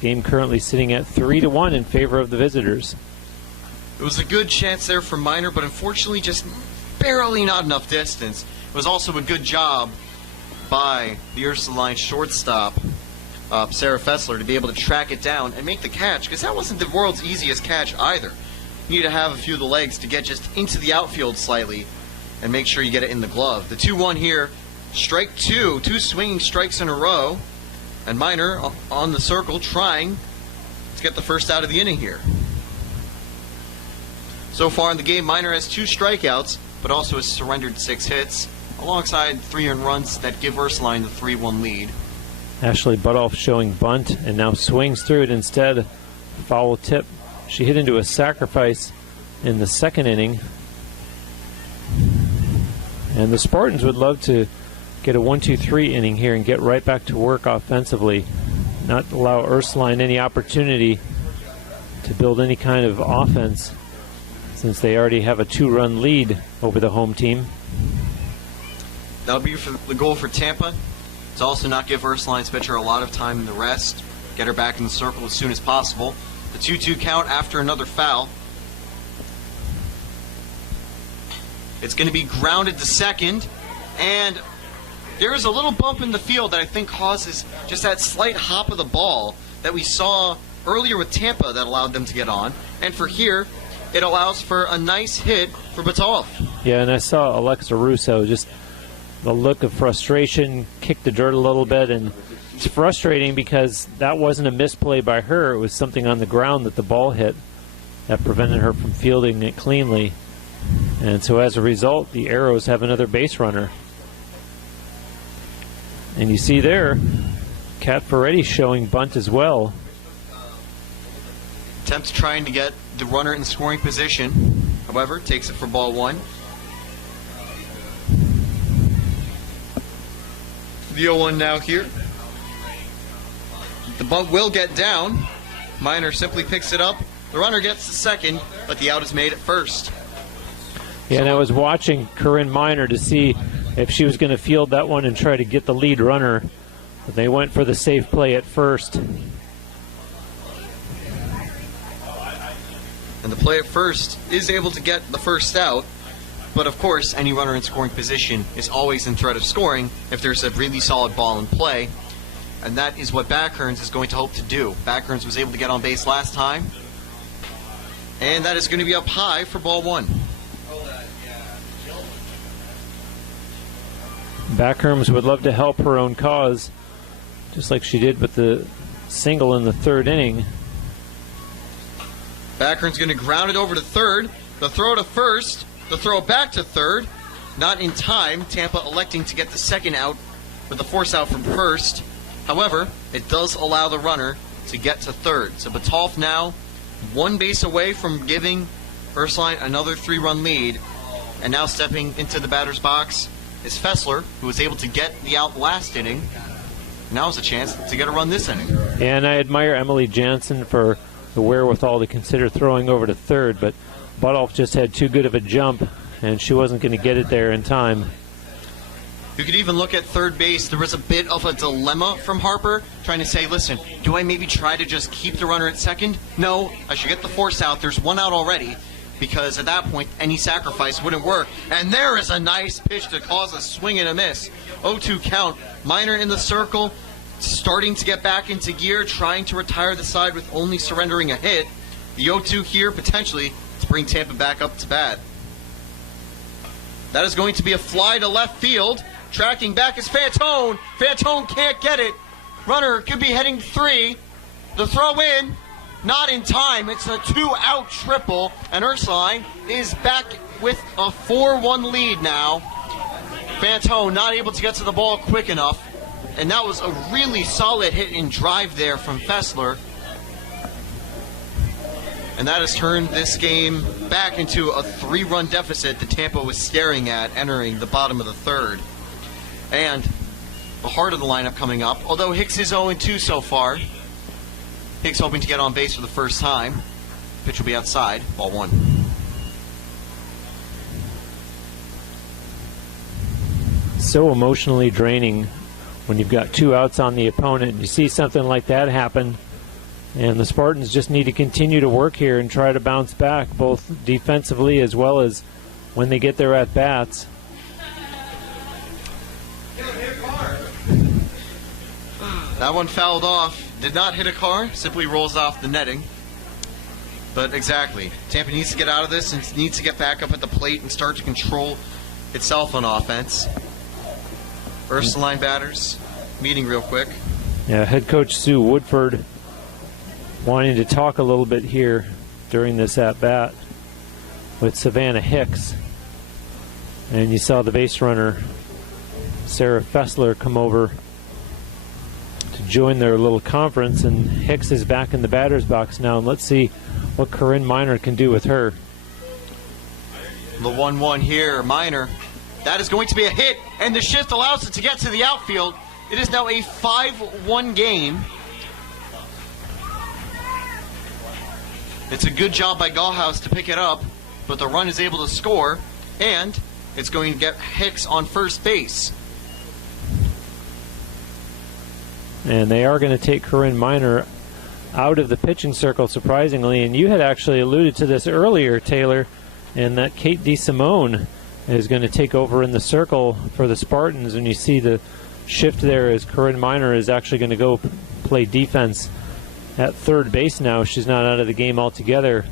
Game currently sitting at 3-1 in favor of the visitors. It was a good chance there for Miner, but unfortunately just barely not enough distance. It was also a good job by the Ursuline shortstop, Sarah Fessler, to be able to track it down and make the catch, because that wasn't the world's easiest catch either. You need to have a few of the legs to get just into the outfield slightly and make sure you get it in the glove. The 2-1 here, strike 2, 2 swinging strikes in a row, and Miner on the circle trying to get the first out of the inning here. So far in the game, Miner has 2 strikeouts, but also has surrendered 6 hits, alongside 3 earned runs that give Ursuline the 3-1 lead. Ashley Butoff showing bunt and now swings through it instead. Foul tip. She hit into a sacrifice in the second inning. And the Spartans would love to get a 1-2-3 inning here and get right back to work offensively. Not allow Ursuline any opportunity to build any kind of offense, since they already have a 2-run lead over the home team. That'll be for the goal for Tampa. To also not give Ursuline's pitcher a lot of time in the rest. Get her back in the circle as soon as possible. The 2-2 count after another foul. It's going to be grounded to second, and there is a little bump in the field that I think causes just that slight hop of the ball that we saw earlier with Tampa that allowed them to get on. And for here, it allows for a nice hit for Butoff. Yeah, and I saw Alexa Russo, just the look of frustration, kick the dirt a little bit, and it's frustrating because that wasn't a misplay by her. It was something on the ground that the ball hit that prevented her from fielding it cleanly. And so as a result, the Arrows have another base runner. And you see there, Kat Ferretti showing bunt as well. Attempts trying to get the runner in scoring position. However, takes it for ball 1. The 0-1 now here. The bunt will get down. Miner simply picks it up. The runner gets to second, but the out is made at first. Yeah, and I was watching Corinne Miner to see if she was going to field that one and try to get the lead runner. But they went for the safe play at first. And the play at first is able to get the first out. But of course, any runner in scoring position is always in threat of scoring if there's a really solid ball in play. And that is what Backherns is going to hope to do. Backherns was able to get on base last time. And that is going to be up high for ball 1. Backherms would love to help her own cause, just like she did with the single in the third inning. Backherns going to ground it over to third. The throw to first. The throw back to third. Not in time. Tampa electing to get the second out with the force out from first. However, it does allow the runner to get to third. So Butoff now 1 base away from giving Ursuline another 3-run lead. And now stepping into the batter's box is Fessler, who was able to get the out last inning. Now is a chance to get a run this inning. And I admire Emily Jansen for the wherewithal to consider throwing over to third, but Buttolph just had too good of a jump, and she wasn't going to get it there in time. You could even look at third base. There was a bit of a dilemma from Harper, trying to say, listen, do I maybe try to just keep the runner at second? No, I should get the force out. There's one out already, because at that point, any sacrifice wouldn't work. And there is a nice pitch to cause a swing and a miss. 0-2 count. Minor in the circle, starting to get back into gear, trying to retire the side with only surrendering a hit. The 0-2 here, potentially, to bring Tampa back up to bat. That is going to be a fly to left field. Tracking back is Fantone. Fantone can't get it. Runner could be heading 3. The throw in, not in time. It's a 2-out triple, and Ursuline is back with a 4-1 lead now. Fantone not able to get to the ball quick enough, and that was a really solid hit and drive there from Fessler. And that has turned this game back into a 3-run deficit that Tampa was staring at entering the bottom of the third. And the heart of the lineup coming up, although Hicks is 0-2 so far. Hicks hoping to get on base for the first time. Pitch will be outside, ball 1. So emotionally draining when you've got 2 outs on the opponent. You see something like that happen, and the Spartans just need to continue to work here and try to bounce back, both defensively as well as when they get their at-bats. That one fouled off. Did not hit a car, simply rolls off the netting. But exactly, Tampa needs to get out of this and needs to get back up at the plate and start to control itself on offense. Ursuline batters meeting real quick. Yeah, head coach Sue Woodford wanting to talk a little bit here during this at-bat with Savannah Hicks. And you saw the base runner, Sarah Fessler, come over to join their little conference, and Hicks is back in the batter's box now, and let's see what Corinne Minor can do with her. The 1-1 here, Minor. That is going to be a hit, and the shift allows it to get to the outfield. It is now a 5-1 game. It's a good job by Gallhouse to pick it up, but the run is able to score, and it's going to get Hicks on first base. And they are going to take Corinne Minor out of the pitching circle, surprisingly. And you had actually alluded to this earlier, Taylor, and that Kate DeSimone is going to take over in the circle for the Spartans. And you see the shift there as Corinne Minor is actually going to go play defense at third base now. She's not out of the game altogether.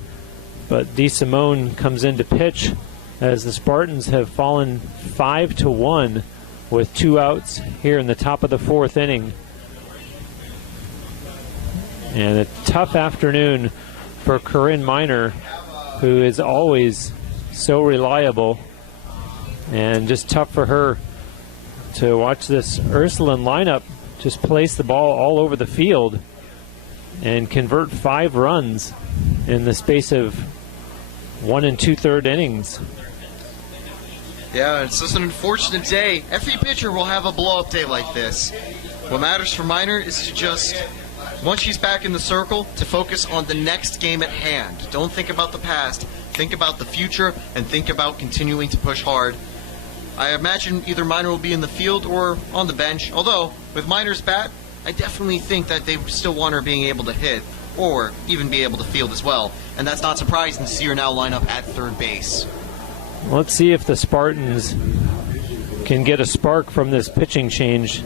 But DeSimone comes in to pitch as the Spartans have fallen 5-1 with 2 outs here in the top of the 4th inning. And a tough afternoon for Corinne Minor, who is always so reliable, and just tough for her to watch this Ursuline lineup just place the ball all over the field and convert 5 runs in the space of 1 2/3 innings. Yeah, it's just an unfortunate day. Every pitcher will have a blow-up day like this. What matters for Minor is to just, once she's back in the circle, to focus on the next game at hand. Don't think about the past. Think about the future, and think about continuing to push hard. I imagine either Minor will be in the field or on the bench, although with Minor's bat, I definitely think that they still want her being able to hit or even be able to field as well. And that's not surprising to see her now line up at third base. Let's see if the Spartans can get a spark from this pitching change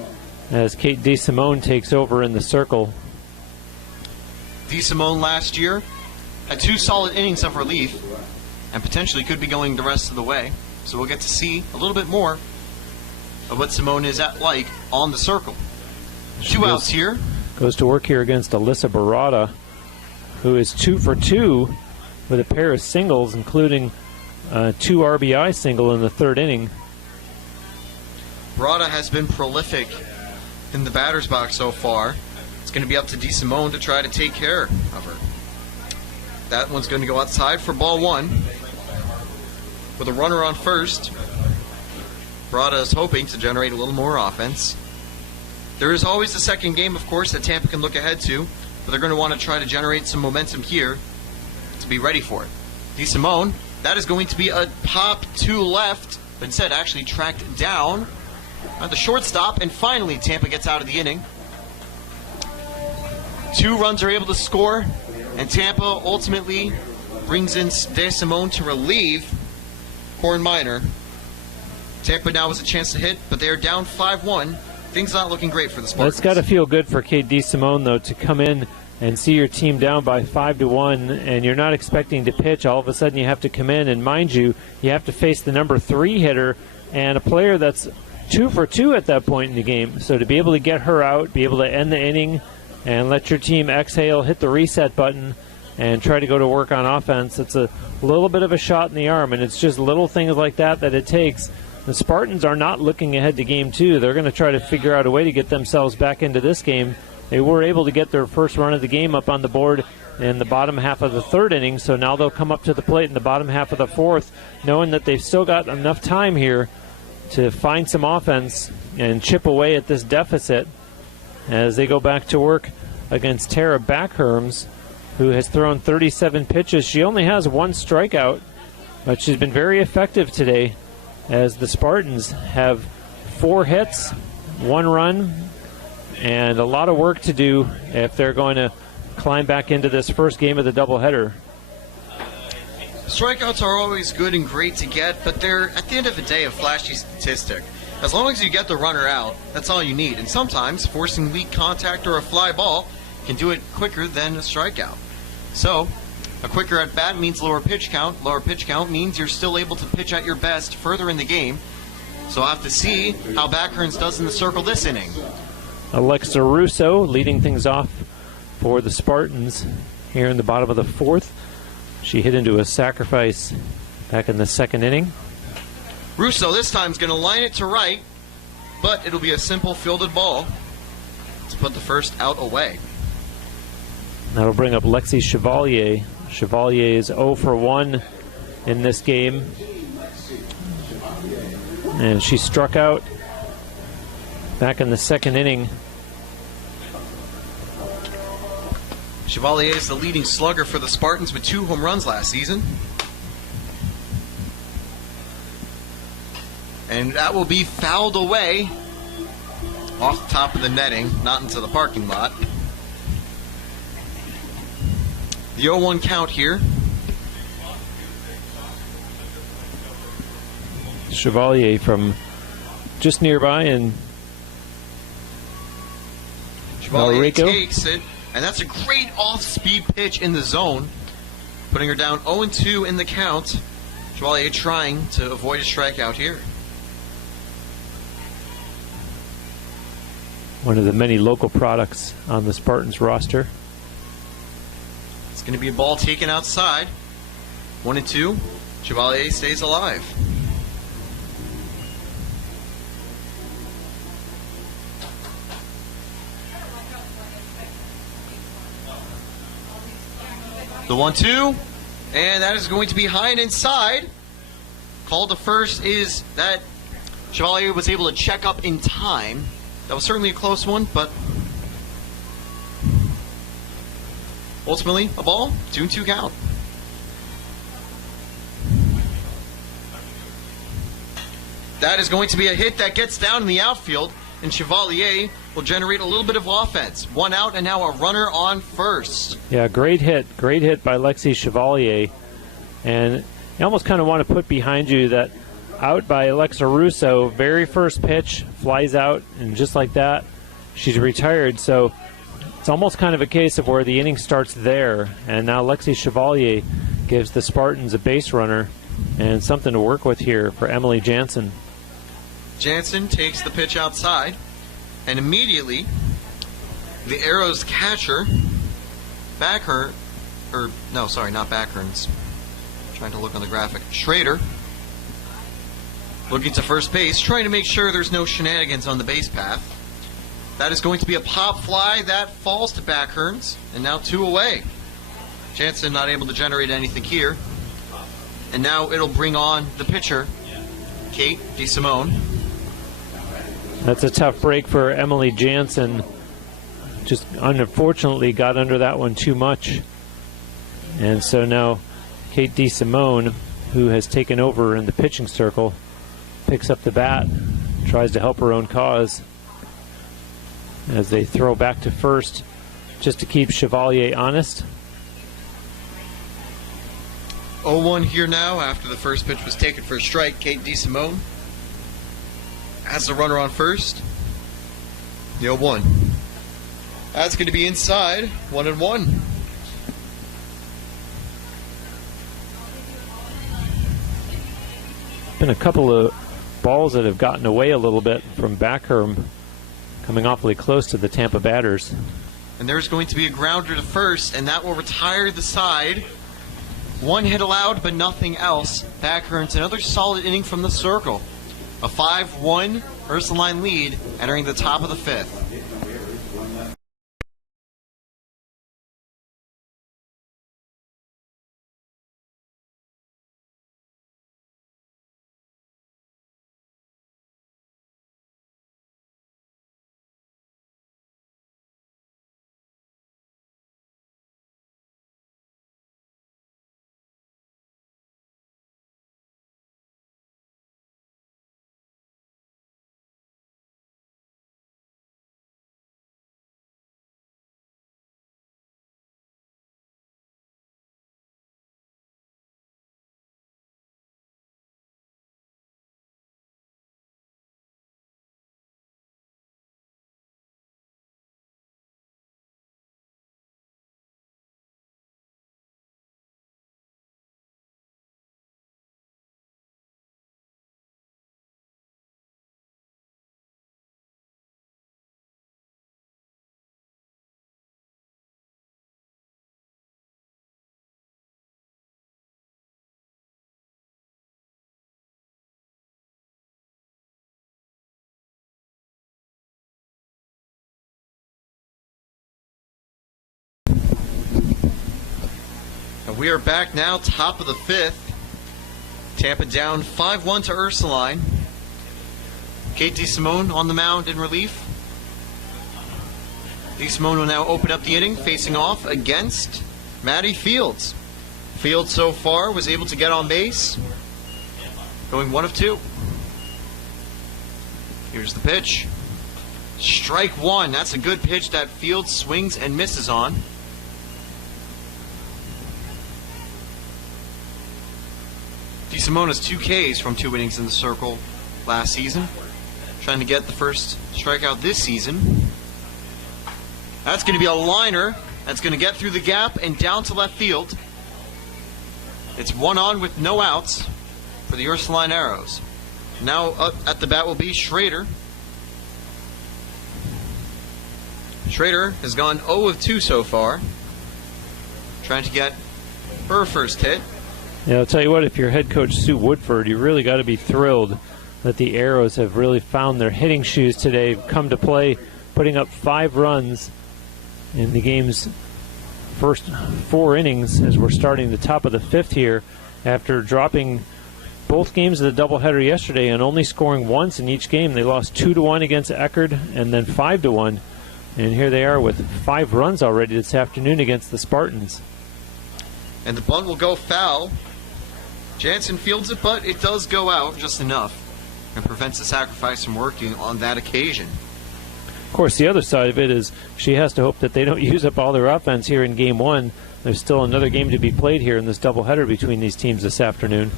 as Kate DeSimone takes over in the circle. DeSimone last year had 2 solid innings of relief and potentially could be going the rest of the way. So we'll get to see a little bit more of what Simone is like on the circle. 2 outs here. Goes to work here against Alyssa Barada, who is 2 for 2 with a pair of singles, including a 2 RBI single in the 3rd inning. Barada has been prolific in the batter's box so far. It's going to be up to DeSimone to try to take care of her. That one's going to go outside for ball 1 with a runner on first. Barada is hoping to generate a little more offense. There is always the second game, of course, that Tampa can look ahead to, but they're going to want to try to generate some momentum here to be ready for it. DeSimone, that is going to be a pop to left, but instead actually tracked down at the shortstop, and finally Tampa gets out of the inning. 2 runs are able to score, and Tampa ultimately brings in DeSimone to relieve Corn Minor. Tampa now has a chance to hit, but they are down 5-1. Things not looking great for the Spartans. It's got to feel good for Kate DeSimone, though, to come in and see your team down by 5-1, and you're not expecting to pitch. All of a sudden you have to come in, and mind you, you have to face the number 3 hitter and a player that's 2 for 2 at that point in the game. So to be able to get her out, be able to end the inning, and let your team exhale, hit the reset button, and try to go to work on offense, it's a little bit of a shot in the arm, and it's just little things like that it takes. The Spartans are not looking ahead to Game 2. They're going to try to figure out a way to get themselves back into this game. They were able to get their first run of the game up on the board in the bottom half of the 3rd inning, so now they'll come up to the plate in the bottom half of the 4th, knowing that they've still got enough time here to find some offense and chip away at this deficit as they go back to work against Tara Backherms, who has thrown 37 pitches. She only has 1 strikeout, but she's been very effective today, as the Spartans have 4 hits, 1 run, and a lot of work to do if they're going to climb back into this first game of the doubleheader. Strikeouts are always good and great to get, but they're, at the end of the day, a flashy statistic. As long as you get the runner out, that's all you need. And sometimes forcing weak contact or a fly ball can do it quicker than a strikeout. So, a quicker at bat means lower pitch count. Lower pitch count means you're still able to pitch at your best further in the game. So I'll have to see how Backherns does in the circle this inning. Alexa Russo leading things off for the Spartans here in the bottom of the 4th. She hit into a sacrifice back in the 2nd inning. Russo this time is going to line it to right, but it'll be a simple fielded ball to put the first out away. That'll bring up Lexi Chevalier. Chevalier is 0 for 1 in this game, and she struck out back in the 2nd inning. Chevalier is the leading slugger for the Spartans with 2 home runs last season. And that will be fouled away off the top of the netting, not into the parking lot. The 0-1 count here. Chevalier from just nearby, and Chevalier takes it, and that's a great off-speed pitch in the zone, putting her down 0-2 in the count. Chevalier trying to avoid a strikeout here. One of the many local products on the Spartans roster. It's going to be a ball taken outside. 1-2. Chevalier stays alive. The 1-2, and that is going to be high and inside. Called to first is that Chevalier was able to check up in time. That was certainly a close one, but ultimately a ball, 2-2 count. That is going to be a hit that gets down in the outfield, and Chevalier will generate a little bit of offense. 1 out, and now a runner on first. Yeah, great hit by Lexi Chevalier. And you almost kind of want to put behind you that out by Alexa Russo, very first pitch, flies out, and just like that, she's retired. So it's almost kind of a case of where the inning starts there. And now Lexi Chevalier gives the Spartans a base runner and something to work with here for Emily Jansen. Jansen takes the pitch outside, and immediately the Arrows catcher, not Backherns, trying to look on the graphic, Schrader, looking to first base, trying to make sure there's no shenanigans on the base path. That is going to be a pop fly that falls to Backherns, and now 2 away. Jansen not able to generate anything here, and now it'll bring on the pitcher, Kate DeSimone. That's a tough break for Emily Jansen. Just unfortunately got under that one too much. And so now Kate DeSimone, who has taken over in the pitching circle, picks up the bat, tries to help her own cause as they throw back to first just to keep Chevalier honest. 0-1 here now after the first pitch was taken for a strike. Kate DeSimone has the runner on first. The 0-1. That's going to be inside, 1-1. Been a couple of balls that have gotten away a little bit from Backherm, coming awfully close to the Tampa batters. And there's going to be a grounder to first, and that will retire the side. One hit allowed, but nothing else. Backherm's another solid inning from the circle. A 5-1 Ursuline lead entering the top of the fifth. We are back now, top of the fifth. Tampa down 5-1 to Ursuline. Kate DeSimone on the mound in relief. DeSimone will now open up the inning, facing off against Maddie Fields. Fields so far was able to get on base, going 1 of 2. Here's the pitch. Strike one. That's a good pitch that Fields swings and misses on. DeSimone has 2 Ks from 2 innings in the circle last season. Trying to get the first strikeout this season. That's going to be a liner. That's going to get through the gap and down to left field. It's 1 on with no outs for the Ursuline Arrows. Now up at the bat will be Schrader. Schrader has gone 0 of 2 so far. Trying to get her first hit. Yeah, I'll tell you what, if you're head coach Sue Woodford, you really got to be thrilled that the Arrows have really found their hitting shoes today, come to play, putting up 5 runs in the game's first 4 innings as we're starting the top of the 5th here after dropping both games of the doubleheader yesterday and only scoring once in each game. They lost 2-1 against Eckerd and then 5-1. And here they are with 5 runs already this afternoon against the Spartans. And the bunt will go foul. Jansen fields it, but it does go out just enough and prevents the sacrifice from working on that occasion. Of course, the other side of it is she has to hope that they don't use up all their offense here in Game 1. There's still another game to be played here in this doubleheader between these teams this afternoon.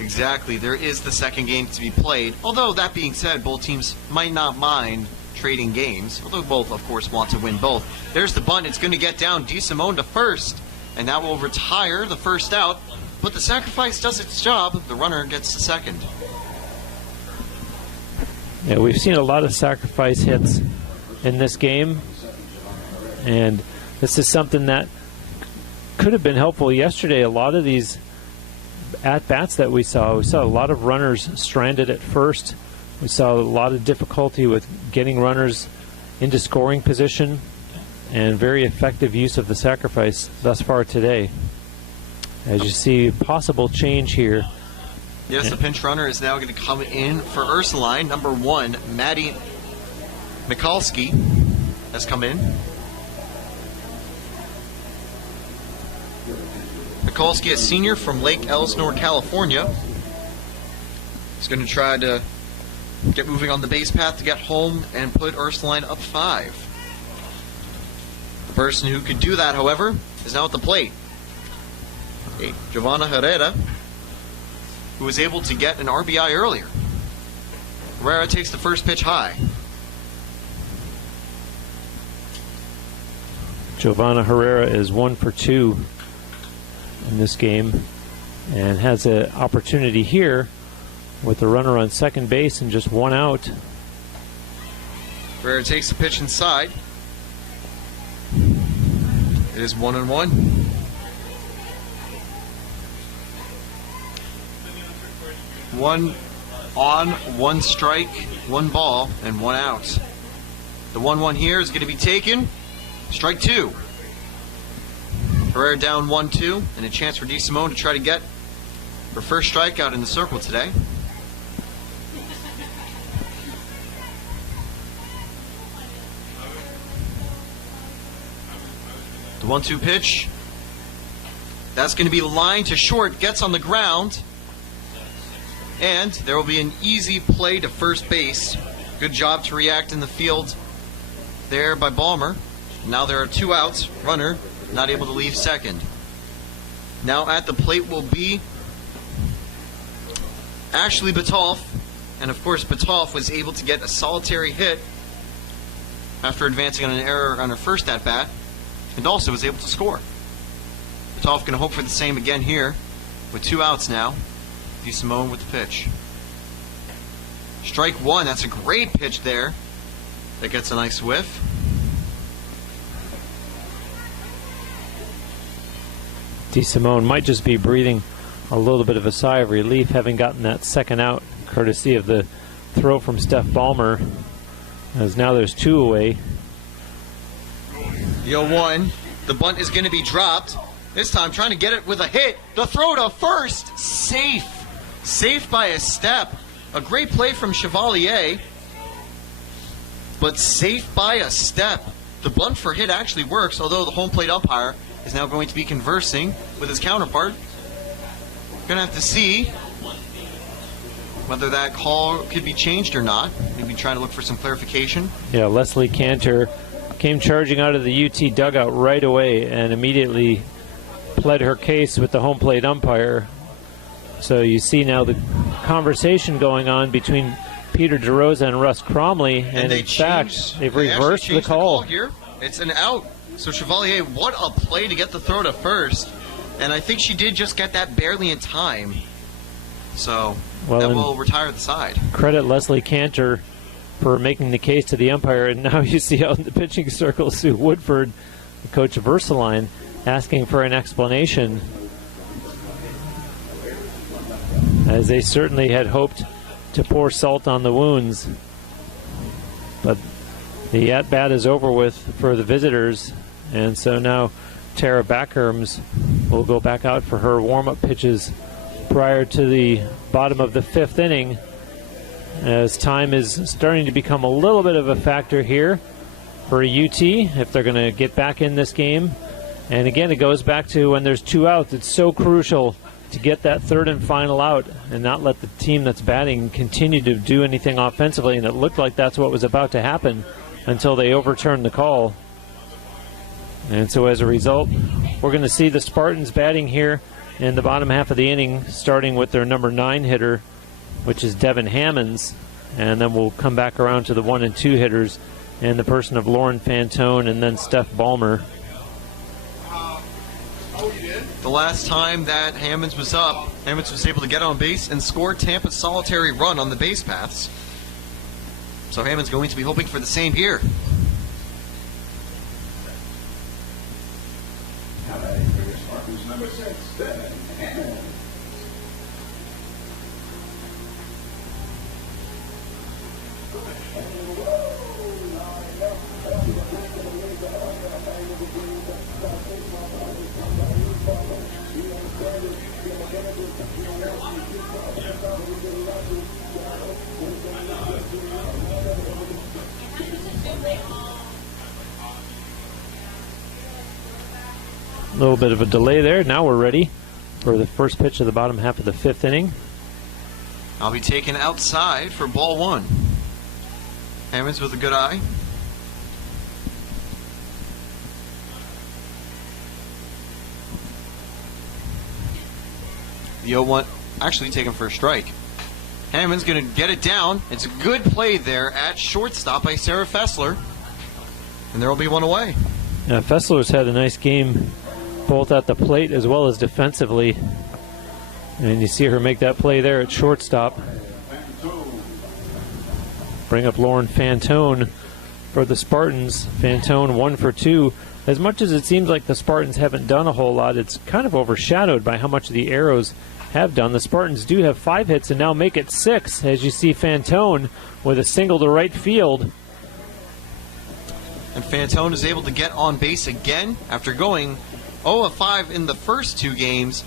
Exactly. There is the second game to be played. Although, that being said, both teams might not mind trading games. Although both, of course, want to win both. There's the bunt. It's going to get down. DeSimone to first. And that will retire the first out. But the sacrifice does its job. The runner gets the second. Yeah, we've seen a lot of sacrifice hits in this game. And this is something that could have been helpful yesterday. A lot of these at-bats that we saw a lot of runners stranded at first. We saw a lot of difficulty with getting runners into scoring position and very effective use of the sacrifice thus far today. As you see, possible change here Yes, the pinch runner is now going to come in for Ursuline. Number 1, Maddie Mikulski has come in. Mikulski, a senior from Lake Elsinore, California. He's going to try to get moving on the base path to get home and put Ursuline up 5. The person who could do that, however, is now at the plate. Giovanna Herrera, who was able to get an RBI earlier. Herrera takes the first pitch high. Giovanna Herrera is 1 for 2 in this game and has an opportunity here with the runner on second base and just 1 out. Herrera takes the pitch inside. It is 1-1. 1 on, 1 strike, 1 ball, and 1 out. The 1-1 here is going to be taken. Strike 2. Herrera down 1-2, and a chance for DeSimone to try to get her first strikeout in the circle today. The 1-2 pitch. That's going to be lined to short, gets on the ground, and there will be an easy play to first base. Good job to react in the field there by Balmer. Now there are 2 outs. Runner not able to leave second. Now at the plate will be Ashley Batoff. And of course, Batoff was able to get a solitary hit after advancing on an error on her first at-bat, and also was able to score. Batoff going to hope for the same again here with 2 outs now. DeSimone with the pitch. Strike 1. That's a great pitch there. That gets a nice whiff. DeSimone might just be breathing a little bit of a sigh of relief having gotten that second out courtesy of the throw from Steph Balmer, as now there's 2 away. The 0-1. The bunt is going to be dropped. This time trying to get it with a hit. The throw to first. Safe. Safe by a step. A great play from Chevalier, but safe by a step. The bunt for hit actually works, although the home plate umpire is now going to be conversing with his counterpart. Going to have to see whether that call could be changed or not. Maybe trying to look for some clarification. Yeah, Leslie Cantor came charging out of the UT dugout right away and immediately pled her case with the home plate umpire. So you see now the conversation going on between Peter DeRosa and Russ Cromley, and in fact, they've reversed the call here. It's an out. So Chevalier, what a play to get the throw to first. And I think she did just get that barely in time. So that will retire the side. Credit Leslie Cantor for making the case to the umpire. And now you see out in the pitching circle Sue Woodford, the coach of Ursuline, asking for an explanation, as they certainly had hoped to pour salt on the wounds. But the at-bat is over with for the visitors, and so now Tara Backerms will go back out for her warm-up pitches prior to the bottom of the 5th inning, as time is starting to become a little bit of a factor here for UT if they're going to get back in this game. And again, it goes back to when there's 2 outs, it's so crucial to get that 3rd and final out and not let the team that's batting continue to do anything offensively, and it looked like that's what was about to happen until they overturned the call. And so as a result, we're going to see the Spartans batting here in the bottom half of the inning, starting with their number 9 hitter, which is Devin Hammonds, and then we'll come back around to the 1 and 2 hitters in the person of Lauren Fantone and then Steph Balmer. The last time that Hammonds was up, Hammonds was able to get on base and score Tampa's solitary run on the base paths. So Hammonds going to be hoping for the same here. A little bit of a delay there. Now we're ready for the first pitch of the bottom half of the 5th inning. I'll be taken outside for ball 1. Hammonds with a good eye. The 0-1 actually taken for a strike. Hammond's going to get it down. It's a good play there at shortstop by Sarah Fessler. And there will be one away. Yeah, Fessler's had a nice game both at the plate as well as defensively. And you see her make that play there at shortstop. Bring up Lauren Fantone for the Spartans. Fantone 1 for 2. As much as it seems like the Spartans haven't done a whole lot, it's kind of overshadowed by how much the Arrows have done. The Spartans do have 5 hits and now make it 6, as you see Fantone with a single to right field. And Fantone is able to get on base again after going 0 of 5 in the first 2 games.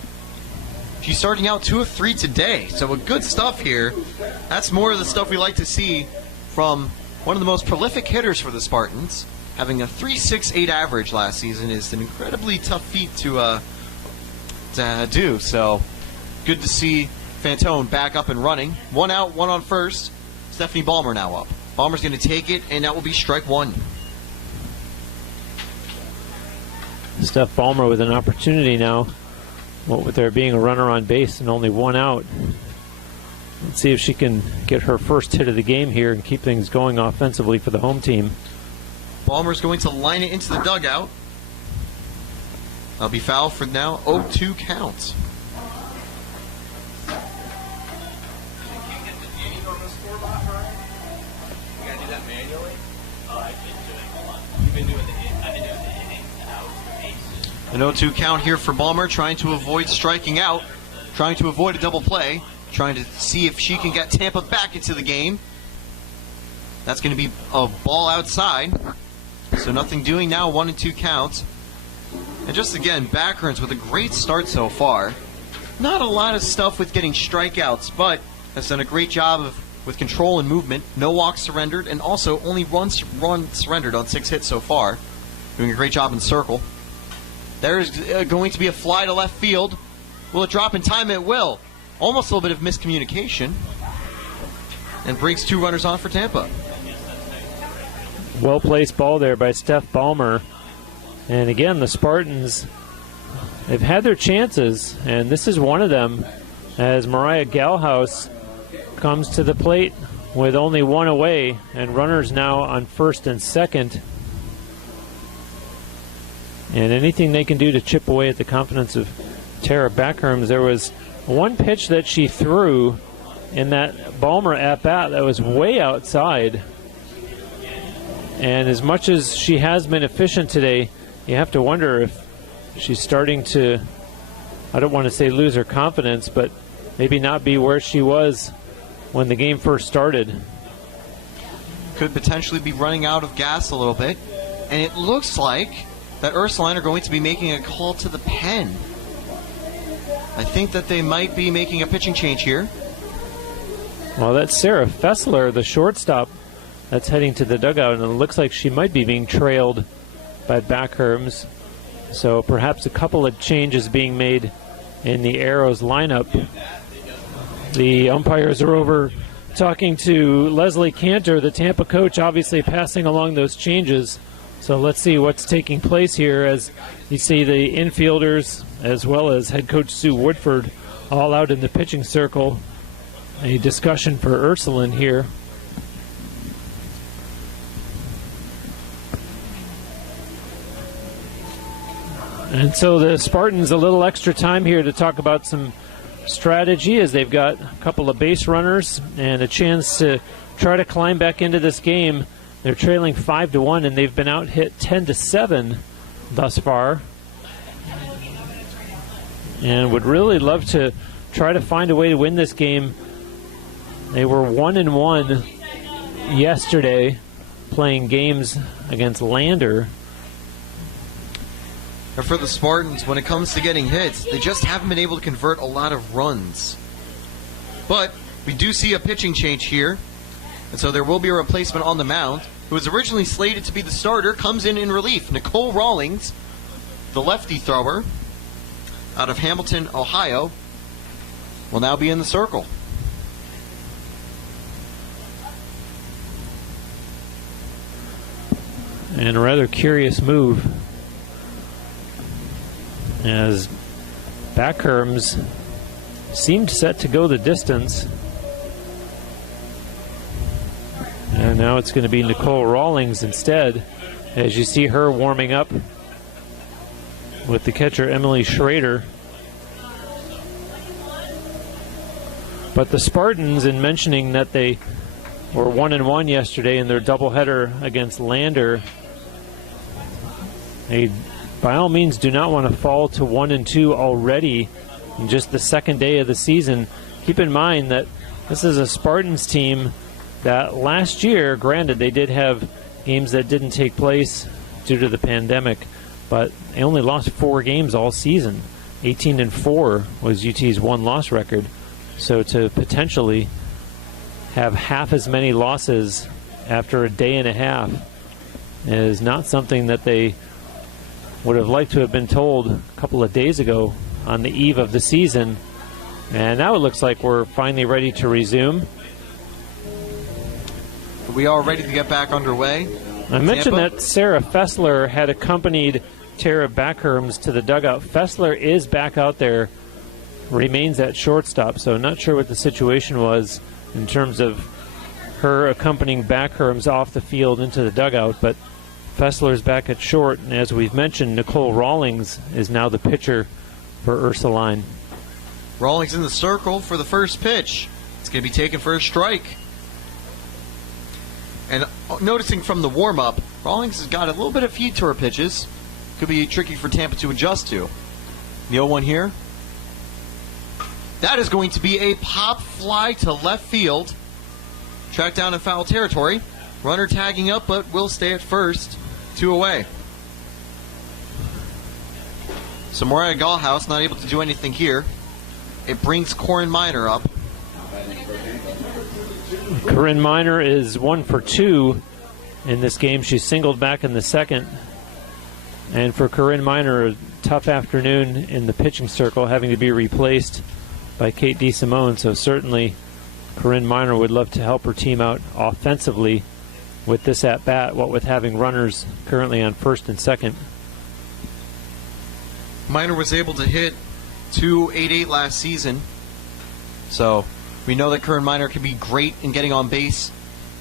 She's starting out 2 of 3 today, so a good stuff here. That's more of the stuff we like to see from one of the most prolific hitters for the Spartans. Having a 3.68 average last season is an incredibly tough feat to do. So good to see Fantone back up and running. 1 out, 1 on first. Stephanie Ballmer now up. Ballmer's going to take it, and that will be strike 1. Steph Ballmer with an opportunity now. What with there being a runner on base and only 1 out. Let's see if she can get her first hit of the game here and keep things going offensively for the home team. Ballmer's going to line it into the dugout. That'll be foul for now. 0-2 count. An 0-2 count here for Ballmer, trying to avoid striking out, trying to avoid a double play, trying to see if she can get Tampa back into the game. That's going to be a ball outside. So nothing doing now, 1 and 2 counts. And just again, Backrans with a great start so far. Not a lot of stuff with getting strikeouts, but has done a great job with control and movement. No walks surrendered, and also only one run surrendered on 6 hits so far. Doing a great job in circle. There's going to be a fly to left field. Will it drop in time? It will. Almost a little bit of miscommunication. And brings 2 runners on for Tampa. Well-placed ball there by Steph Ballmer. And again, the Spartans, they've had their chances, and this is one of them, as Mariah Galhouse comes to the plate with only 1 away, and runners now on first and second. And anything they can do to chip away at the confidence of Tara Backherms. There was one pitch that she threw in that Ballmer at-bat that was way outside. And as much as she has been efficient today, you have to wonder if she's starting to, I don't want to say lose her confidence, but maybe not be where she was when the game first started. Could potentially be running out of gas a little bit. And it looks like that Ursuline are going to be making a call to the pen. I think that they might be making a pitching change here. Well, that's Sarah Fessler, the shortstop, that's heading to the dugout, and it looks like she might be being trailed by Backherms. So perhaps a couple of changes being made in the Arrows lineup. The umpires are over talking to Leslie Cantor, the Tampa coach, obviously passing along those changes. So let's see what's taking place here as you see the infielders as well as head coach Sue Woodford all out in the pitching circle. A discussion for Ursuline here. And so the Spartans a little extra time here to talk about some strategy as they've got a couple of base runners and a chance to try to climb back into this game. They're trailing 5-1, and they've been out hit 10-7 thus far. And would really love to try to find a way to win this game. They were 1-1 yesterday, playing games against Lander. And for the Spartans, when it comes to getting hits, they just haven't been able to convert a lot of runs. But we do see a pitching change here, and so there will be a replacement on the mound. Who was originally slated to be the starter, comes in relief. Nicole Rawlings, the lefty thrower out of Hamilton, Ohio, will now be in the circle. And a rather curious move, as Backherms seemed set to go the distance. And now it's going to be Nicole Rawlings instead, as you see her warming up with the catcher Emily Schrader. But the Spartans, in mentioning that they were 1-1 yesterday in their doubleheader against Lander, they by all means do not want to fall to 1-2 already in just the second day of the season. Keep in mind that this is a Spartans team that last year, granted, they did have games that didn't take place due to the pandemic, but they only lost 4 games all season. 18-4 was UT's one-loss record. So to potentially have half as many losses after a day and a half is not something that they would have liked to have been told a couple of days ago on the eve of the season. And now it looks like we're finally ready to resume. We are ready to get back underway. I mentioned that Sarah Fessler had accompanied Tara Backherms to the dugout. Fessler is back out there, remains at shortstop, so not sure what the situation was in terms of her accompanying Backherms off the field into the dugout, but Fessler's back at short, and as we've mentioned, Nicole Rawlings is now the pitcher for Ursuline. Rawlings in the circle for the first pitch. It's going to be taken for a strike. And noticing from the warm-up, Rawlings has got a little bit of heat to her pitches. Could be tricky for Tampa to adjust to. The 0-1 here. That is going to be a pop fly to left field. Tracked down in foul territory. Runner tagging up, but will stay at first. 2 away. So Mariah Gallhouse not able to do anything here. It brings Corinne Miner up. Corinne Miner is 1 for 2 in this game. She singled back in the second. And for Corinne Miner, a tough afternoon in the pitching circle, having to be replaced by Kate DeSimone. So certainly Corinne Miner would love to help her team out offensively with this at-bat, what with having runners currently on first and second. Miner was able to hit .288 last season. So we know that Corinne Miner can be great in getting on base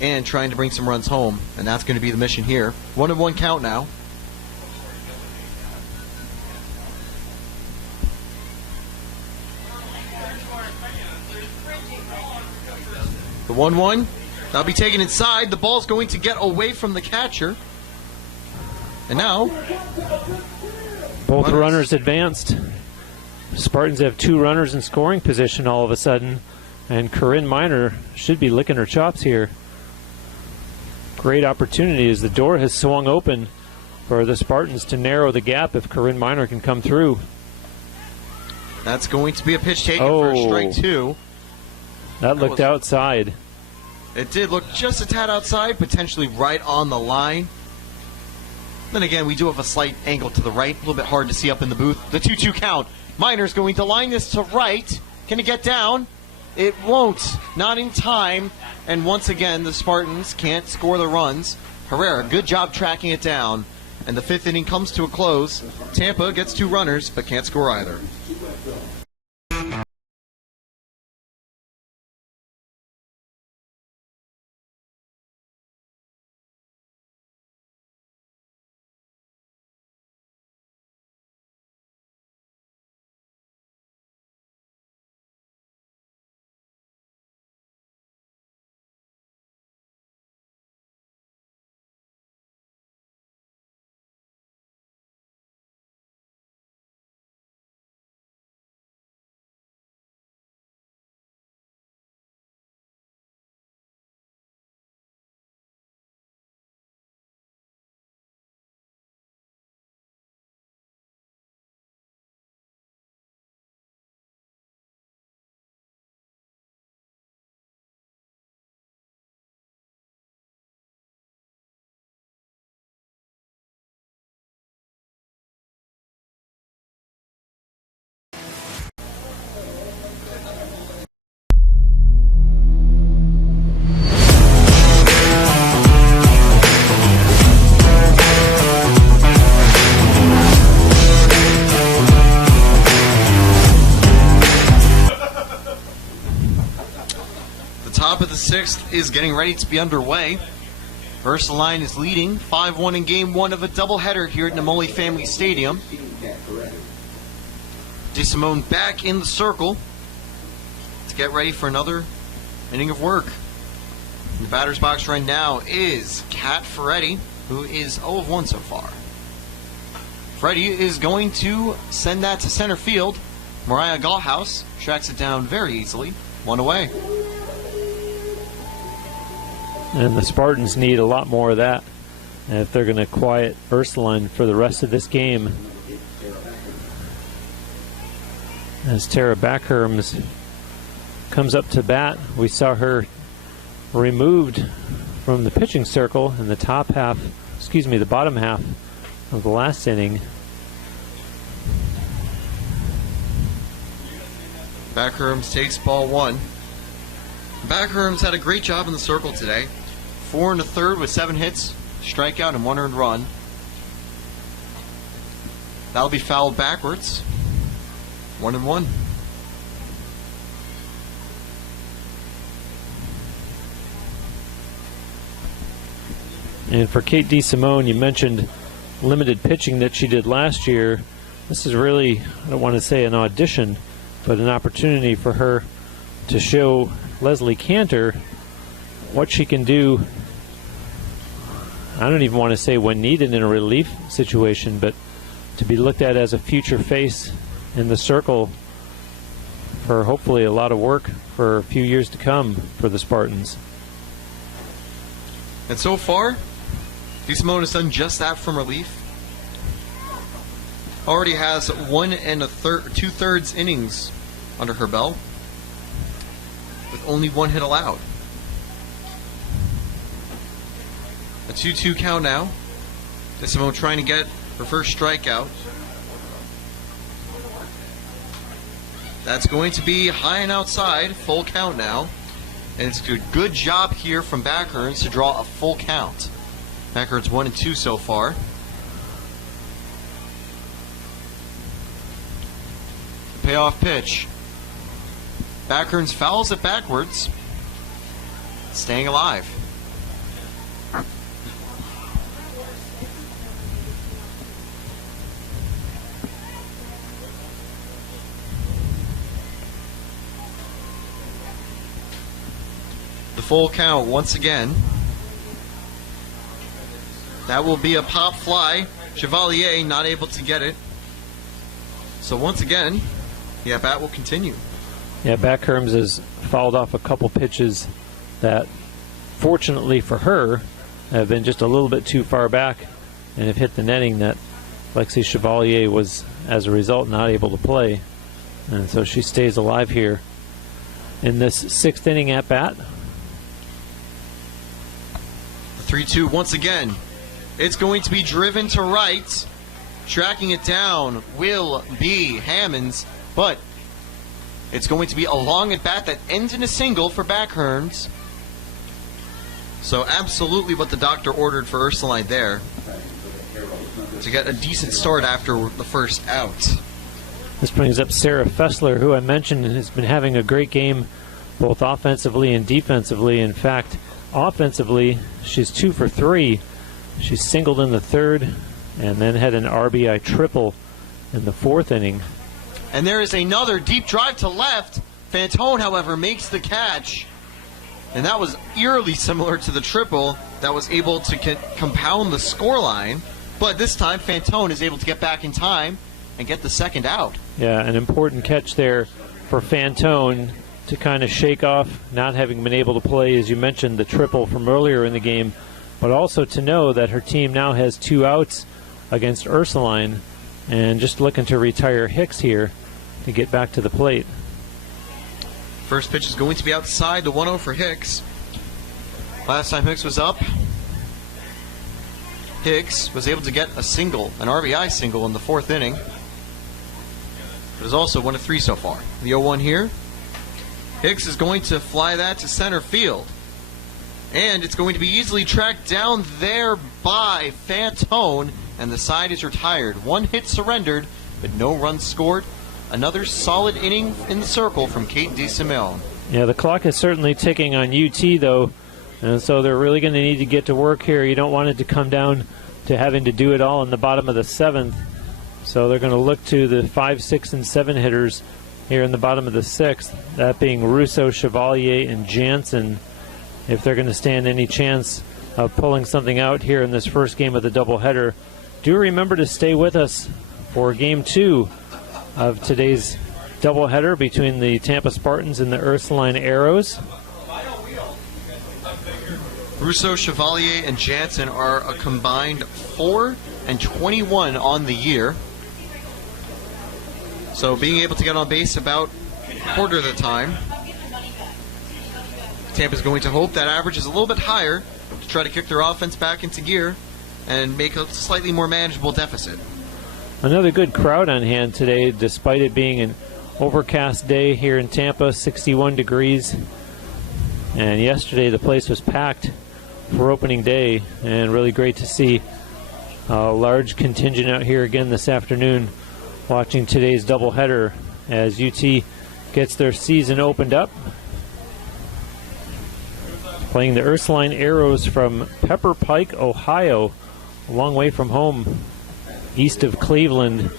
and trying to bring some runs home, and that's going to be the mission here. 1-1 count now. The 1-1, that'll be taken inside. The ball's going to get away from the catcher. And now, both runners advanced. Spartans have 2 runners in scoring position all of a sudden, and Corinne Miner should be licking her chops here. Great opportunity as the door has swung open for the Spartans to narrow the gap if Corinne Miner can come through. That's going to be a pitch taken for a strike 2. That looked outside. It did look just a tad outside, potentially right on the line. Then again, we do have a slight angle to the right, a little bit hard to see up in the booth. The 2-2 count. Miner's going to line this to right. Can it get down? It won't. Not in time. And once again, the Spartans can't score the runs. Herrera, good job tracking it down. And the 5th inning comes to a close. Tampa gets 2 runners, but can't score either. 6th is getting ready to be underway. Ursuline is leading 5-1 in Game 1 of a doubleheader here at Namoli Family Stadium. DeSimone back in the circle to get ready for another inning of work. In the batter's box right now is Kat Ferretti, who is 0 of 1 so far. Ferretti is going to send that to center field. Mariah Galthouse tracks it down very easily. 1 away. And the Spartans need a lot more of that if they're going to quiet Ursuline for the rest of this game. As Tara Backherms comes up to bat, we saw her removed from the pitching circle in the the bottom half of the last inning. Backherms takes ball 1. Backherms had a great job in the circle today. 4 1/3 with 7 hits, strikeout, and 1 earned run. That'll be fouled backwards. 1-1. And for Kate DeSimone, you mentioned limited pitching that she did last year. This is really, I don't want to say an audition, but an opportunity for her to show Leslie Cantor what she can do. I don't even want to say when needed in a relief situation, but to be looked at as a future face in the circle for hopefully a lot of work for a few years to come for the Spartans. And so far, DeSimone has done just that from relief. Already has 1 2/3 innings under her belt, with only 1 hit allowed. A 2-2 count now. DeSimone trying to get her first strikeout. That's going to be high and outside, full count now. And it's a good job here from Backherns to draw a full count. Backherns 1 and 2 so far. Payoff pitch. Backherns fouls it backwards. Staying alive. The full count once again. That will be a pop fly. Chevalier not able to get it. So once again, the at-bat will continue. Yeah, Backherms has fouled off a couple pitches that, fortunately for her, have been just a little bit too far back and have hit the netting that Lexi Chevalier was, as a result, not able to play. And so she stays alive here in this 6th inning at-bat. 3-2 once again. It's going to be driven to right. Tracking it down will be Hammonds, but it's going to be a long at bat that ends in a single for Backherns. So absolutely what the doctor ordered for Ursuline there, to get a decent start after the first out. This brings up Sarah Fessler, who I mentioned has been having a great game both offensively and defensively. In fact, offensively, she's 2 for 3. She singled in the 3rd and then had an RBI triple in the 4th inning. And there is another deep drive to left. Fantone, however, makes the catch. And that was eerily similar to the triple that was able to compound the scoreline. But this time, Fantone is able to get back in time and get the second out. Yeah, an important catch there for Fantone to kind of shake off not having been able to play, as you mentioned, the triple from earlier in the game, but also to know that her team now has 2 outs against Ursuline and just looking to retire Hicks here to get back to the plate. First pitch is going to be outside, the 1-0 for Hicks. Last time Hicks was up, Hicks was able to get a single, an RBI single in the 4th inning. It is also 1 of 3 so far. The 0-1 here. Hicks is going to fly that to center field. And it's going to be easily tracked down there by Fantone, and the side is retired. 1 hit surrendered, but no runs scored. Another solid inning in the circle from Kate DeSimone. Yeah, the clock is certainly ticking on UT, though, and so they're really going to need to get to work here. You don't want it to come down to having to do it all in the bottom of the 7th. So they're going to look to the 5, 6, and 7 hitters here in the bottom of the 6th, that being Russo, Chevalier, and Jansen, if they're going to stand any chance of pulling something out here in this first game of the doubleheader. Do remember to stay with us for Game 2 of today's doubleheader between the Tampa Spartans and the Ursuline Arrows. Russo, Chevalier, and Jansen are a combined 4 and 21 on the year. So being able to get on base about a quarter of the time. Tampa's going to hope that average is a little bit higher to try to kick their offense back into gear and make a slightly more manageable deficit. Another good crowd on hand today, despite it being an overcast day here in Tampa, 61 degrees. And yesterday the place was packed for opening day, and really great to see a large contingent out here again this afternoon watching today's doubleheader as UT gets their season opened up. Playing the Ursuline Arrows from Pepper Pike, Ohio, a long way from home, east of Cleveland.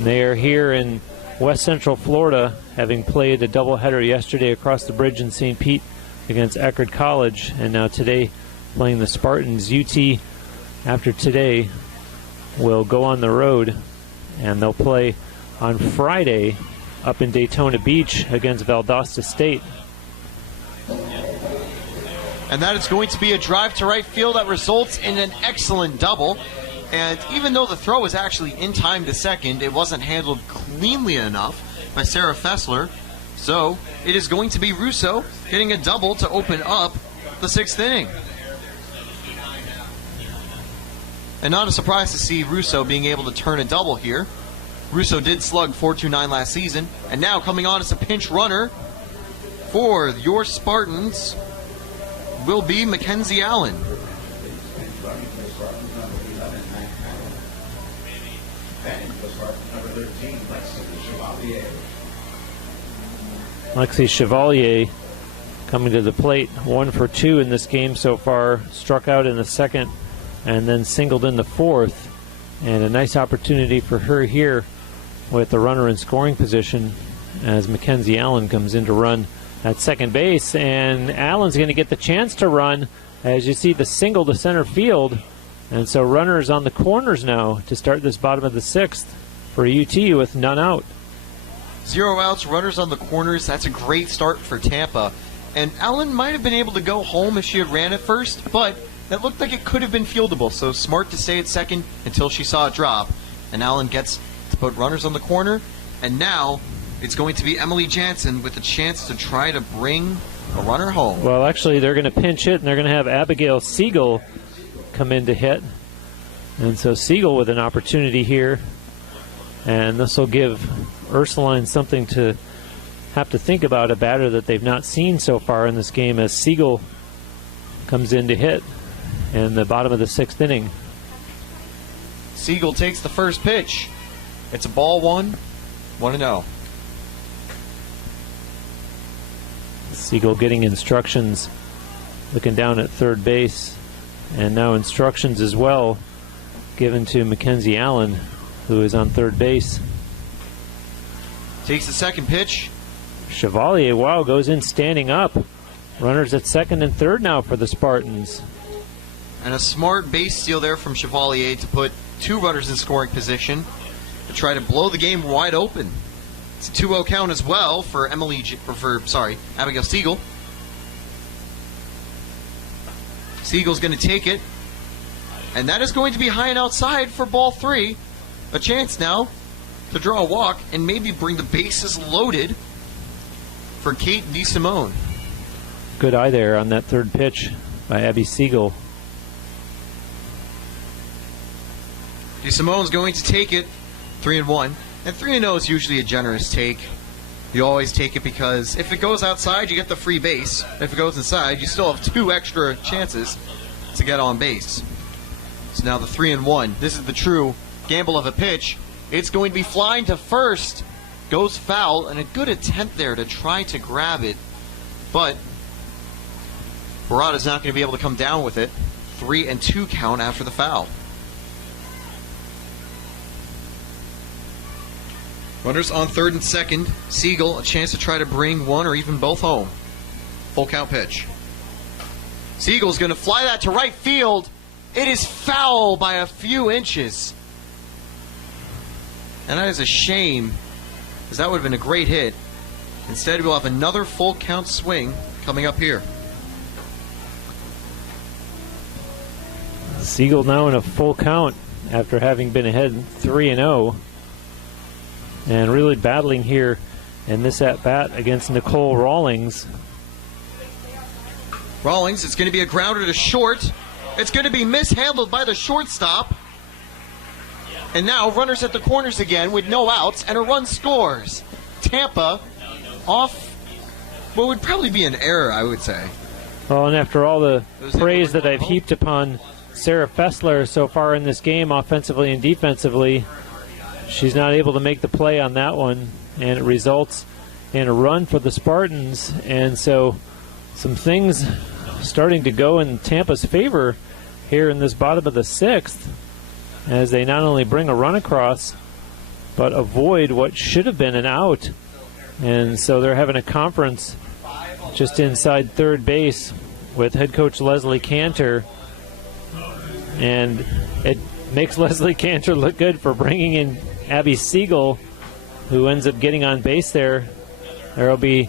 They are here in West Central Florida, having played a doubleheader yesterday across the bridge in St. Pete against Eckerd College, and now today playing the Spartans. UT, after today, will go on the road, and they'll play on Friday up in Daytona Beach against Valdosta State. And that is going to be a drive to right field that results in an excellent double. And even though the throw was actually in time to second, it wasn't handled cleanly enough by Sarah Fessler. So it is going to be Russo hitting a double to open up the 6th inning. And not a surprise to see Russo being able to turn a double here. Russo did slug .429 last season, and now coming on as a pinch runner for your Spartans will be Mackenzie Allen. Lexi Chevalier coming to the plate, 1 for 2 in this game so far, struck out in the 2nd and then singled in the 4th, and a nice opportunity for her here with the runner in scoring position as Mackenzie Allen comes in to run at second base, and Allen's going to get the chance to run as you see the single to center field, and so runners on the corners now to start this bottom of the 6th for UT with none out. 0 outs, runners on the corners. That's a great start for Tampa. And Allen might have been able to go home if she had ran it first, but that looked like it could have been fieldable, so smart to stay at second until she saw it drop. And Allen gets to put runners on the corner, and now it's going to be Emily Jansen with a chance to try to bring a runner home. Well, actually, they're going to pinch hit, and they're going to have Abigail Siegel come in to hit. And so Siegel with an opportunity here, and this will give Ursuline something to have to think about, a batter that they've not seen so far in this game, as Siegel comes in to hit in the bottom of the 6th inning. Siegel takes the first pitch. It's a ball 1-0. Siegel getting instructions, looking down at third base, and now instructions as well given to Mackenzie Allen, who is on third base. Takes the second pitch. Chevalier, wow, goes in standing up. Runners at second and third now for the Spartans. And a smart base steal there from Chevalier to put 2 runners in scoring position to try to blow the game wide open. It's a 2-0 count as well for Abigail Siegel. Siegel's going to take it, and that is going to be high and outside for ball 3. A chance now to draw a walk and maybe bring the bases loaded for Kate DeSimone. Good eye there on that third pitch by Abby Siegel. DeSimone's going to take it, 3-1. And 3-0 is usually a generous take. You always take it because if it goes outside, you get the free base. If it goes inside, you still have 2 extra chances to get on base. So now the 3-1. This is the true gamble of a pitch. It's going to be flying to first. goes foul, and a good attempt there to try to grab it, but Barada's not going to be able to come down with it. 3-2 count after the foul. Runners on third and second. Siegel, a chance to try to bring one or even both home. Full count pitch. Siegel's going to fly that to right field. It is foul by a few inches. And that is a shame, because that would have been a great hit. Instead, we'll have another full count swing coming up here. Siegel now in a full count after having been ahead 3-0. And really battling here in this at-bat against Nicole Rawlings. Rawlings, it's going to be a grounder to short. It's going to be mishandled by the shortstop. And now runners at the corners again with no outs, and a run scores. Tampa off what would probably be an error, I would say. Well, and after all the praise that I've heaped upon Sarah Fessler so far in this game, offensively and defensively, she's not able to make the play on that one, and it results in a run for the Spartans. And so some things starting to go in Tampa's favor here in this bottom of the sixth, as they not only bring a run across, but avoid what should have been an out. And so they're having a conference just inside third base with head coach Leslie Cantor. And it makes Leslie Cantor look good for bringing in Abby Siegel, who ends up getting on base there. There will be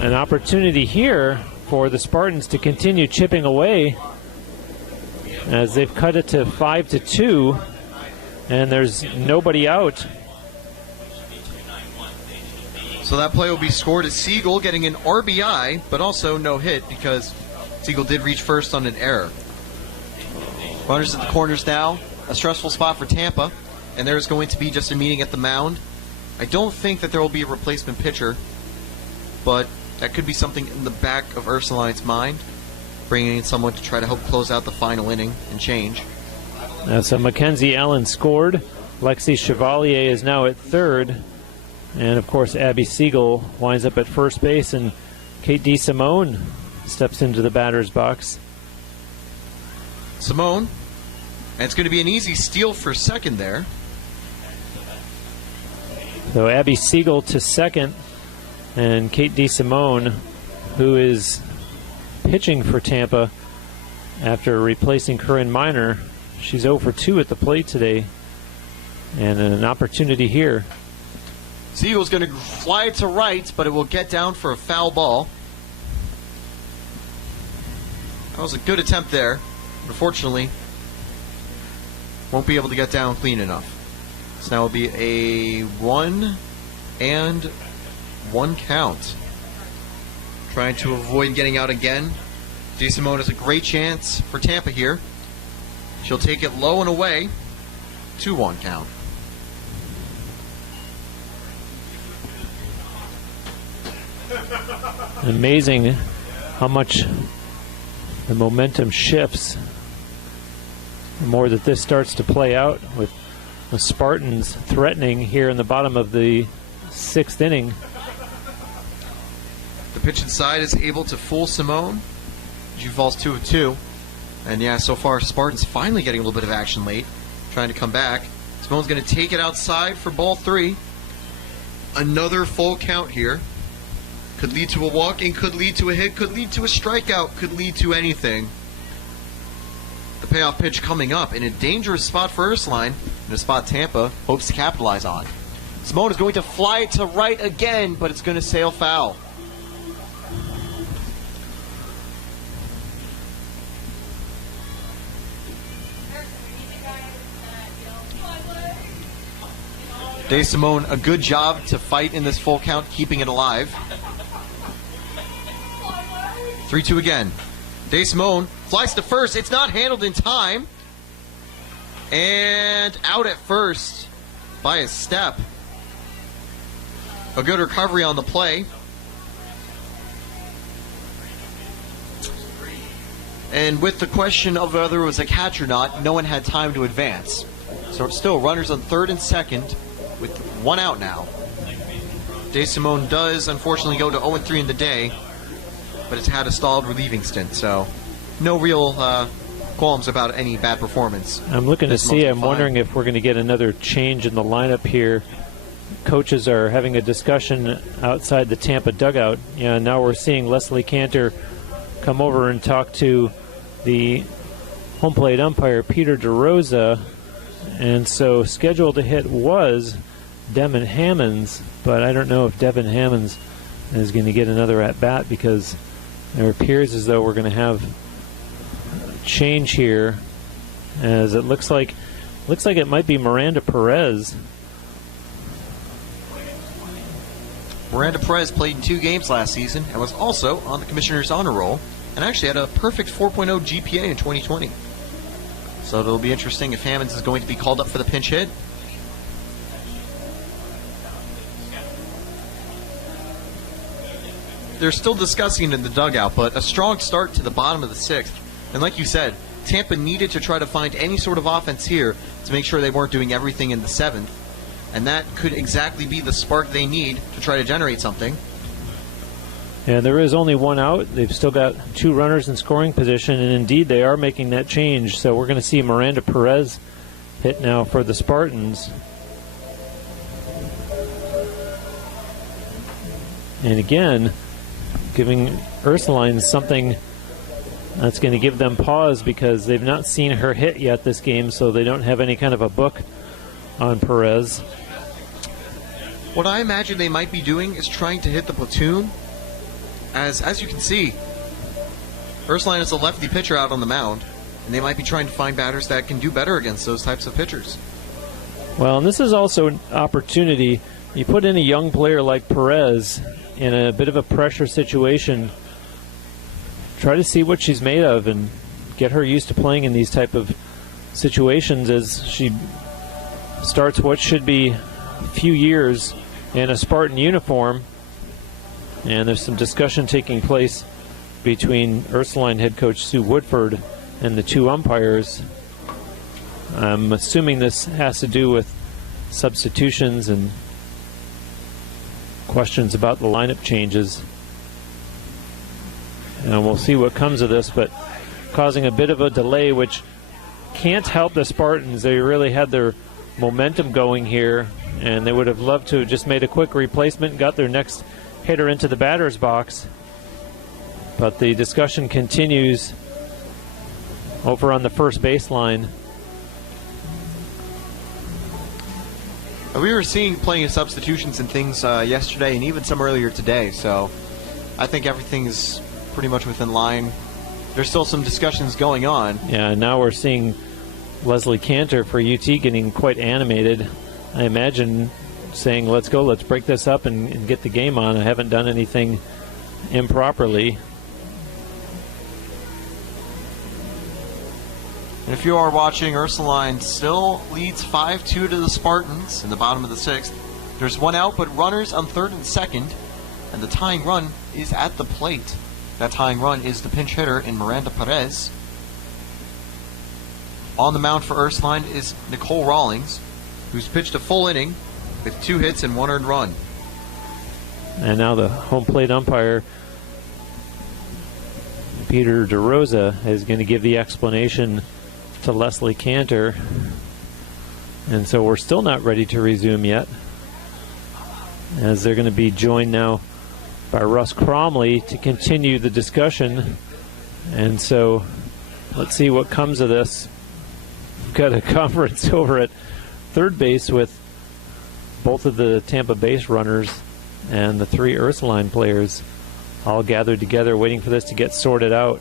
an opportunity here for the Spartans to continue chipping away, as they've cut it to 5-2, and there's nobody out. So that play will be scored as Siegel getting an RBI, but also no hit because Siegel did reach first on an error. Runners at the corners now. A stressful spot for Tampa, and there's going to be just a meeting at the mound. I don't think that there will be a replacement pitcher, but that could be something in the back of Ursuline's mind, bringing in someone to try to help close out the final inning and change. So Mackenzie Allen scored. Lexi Chevalier is now at third. And, of course, Abby Siegel winds up at first base, and Kate DeSimone steps into the batter's box. Simone, and it's going to be an easy steal for second there. So Abby Siegel to second, and Kate DeSimone, who is pitching for Tampa after replacing Corinne Miner. She's 0 for 2 at the plate today, and an opportunity here. Siegel's going to fly it to right, but it will get down for a foul ball. That was a good attempt there. Unfortunately, won't be able to get down clean enough. So now will be a 1-1 count. Trying to avoid getting out again. DeSimone has a great chance for Tampa here. She'll take it low and away. 2-1 count. Amazing how much the momentum shifts the more that this starts to play out, with the Spartans threatening here in the bottom of the sixth inning. The pitch inside is able to fool Simone. She falls 2 of 2. And yeah, so far Spartans finally getting a little bit of action late, trying to come back. Simone's going to take it outside for ball 3. Another full count here. Could lead to a walk in, could lead to a hit, could lead to a strikeout, could lead to anything. The payoff pitch coming up in a dangerous spot for Ursuline, in a spot Tampa hopes to capitalize on. Simone is going to fly it to right again, but it's going to sail foul. DeSimone, a good job to fight in this full count, keeping it alive. 3-2 again. DeSimone flies to first. It's not handled in time. And out at first by a step. A good recovery on the play. And with the question of whether it was a catch or not, no one had time to advance. So it's still runners on third and second with 1 out now. DeSimone does unfortunately go to 0-3 in the day, but it's had a stalled relieving stint, so no real qualms about any bad performance. I'm looking to see, I'm wondering if we're going to get another change in the lineup here. Coaches are having a discussion outside the Tampa dugout. Yeah, now we're seeing Leslie Cantor come over and talk to the home plate umpire, Peter DeRosa. And so scheduled to hit was Devin Hammonds, but I don't know if Devin Hammonds is going to get another at-bat, because there appears as though we're going to have change here, as it looks like it might be Miranda Perez. Miranda Perez played in 2 games last season and was also on the Commissioner's Honor Roll, and actually had a perfect 4.0 GPA in 2020. So it'll be interesting if Hammonds is going to be called up for the pinch hit. They're still discussing in the dugout, but a strong start to the bottom of the 6th. And like you said, Tampa needed to try to find any sort of offense here to make sure they weren't doing everything in the 7th. And that could exactly be the spark they need to try to generate something. And there is only 1 out. They've still got 2 runners in scoring position, and indeed they are making that change. So we're going to see Miranda Perez hit now for the Spartans. And again, giving Ursuline something that's going to give them pause, because they've not seen her hit yet this game, so they don't have any kind of a book on Perez. What I imagine they might be doing is trying to hit the platoon. As you can see, Ursuline is a lefty pitcher out on the mound, and they might be trying to find batters that can do better against those types of pitchers. Well, and this is also an opportunity. You put in a young player like Perez in a bit of a pressure situation, try to see what she's made of and get her used to playing in these type of situations as she starts what should be a few years in a Spartan uniform. And there's some discussion taking place between Ursuline head coach Sue Woodford and the 2 umpires. I'm assuming this has to do with substitutions and questions about the lineup changes. And we'll see what comes of this, but causing a bit of a delay, which can't help the Spartans. They really had their momentum going here, and they would have loved to have just made a quick replacement and got their next hitter into the batter's box. But the discussion continues over on the first baseline. We were seeing plenty of substitutions and things yesterday, and even some earlier today, so I think everything is pretty much within line. There's still some discussions going on. Yeah, now we're seeing Leslie Cantor for UT getting quite animated. I imagine saying, let's go, let's break this up and get the game on. I haven't done anything improperly. And if you are watching, Ursuline still leads 5-2 to the Spartans in the bottom of the 6th. There's 1 out, but runners on 3rd and 2nd, and the tying run is at the plate. That tying run is the pinch hitter in Miranda Perez. On the mound for Ursuline is Nicole Rawlings, who's pitched a full inning with 2 hits and 1 earned run. And now the home plate umpire, Peter DeRosa, is going to give the explanation to Leslie Cantor. And so we're still not ready to resume yet, as they're going to be joined now by Russ Cromley to continue the discussion. And so let's see what comes of this. We've got a conference over at third base with both of the Tampa base runners and the 3 Ursuline players all gathered together waiting for this to get sorted out.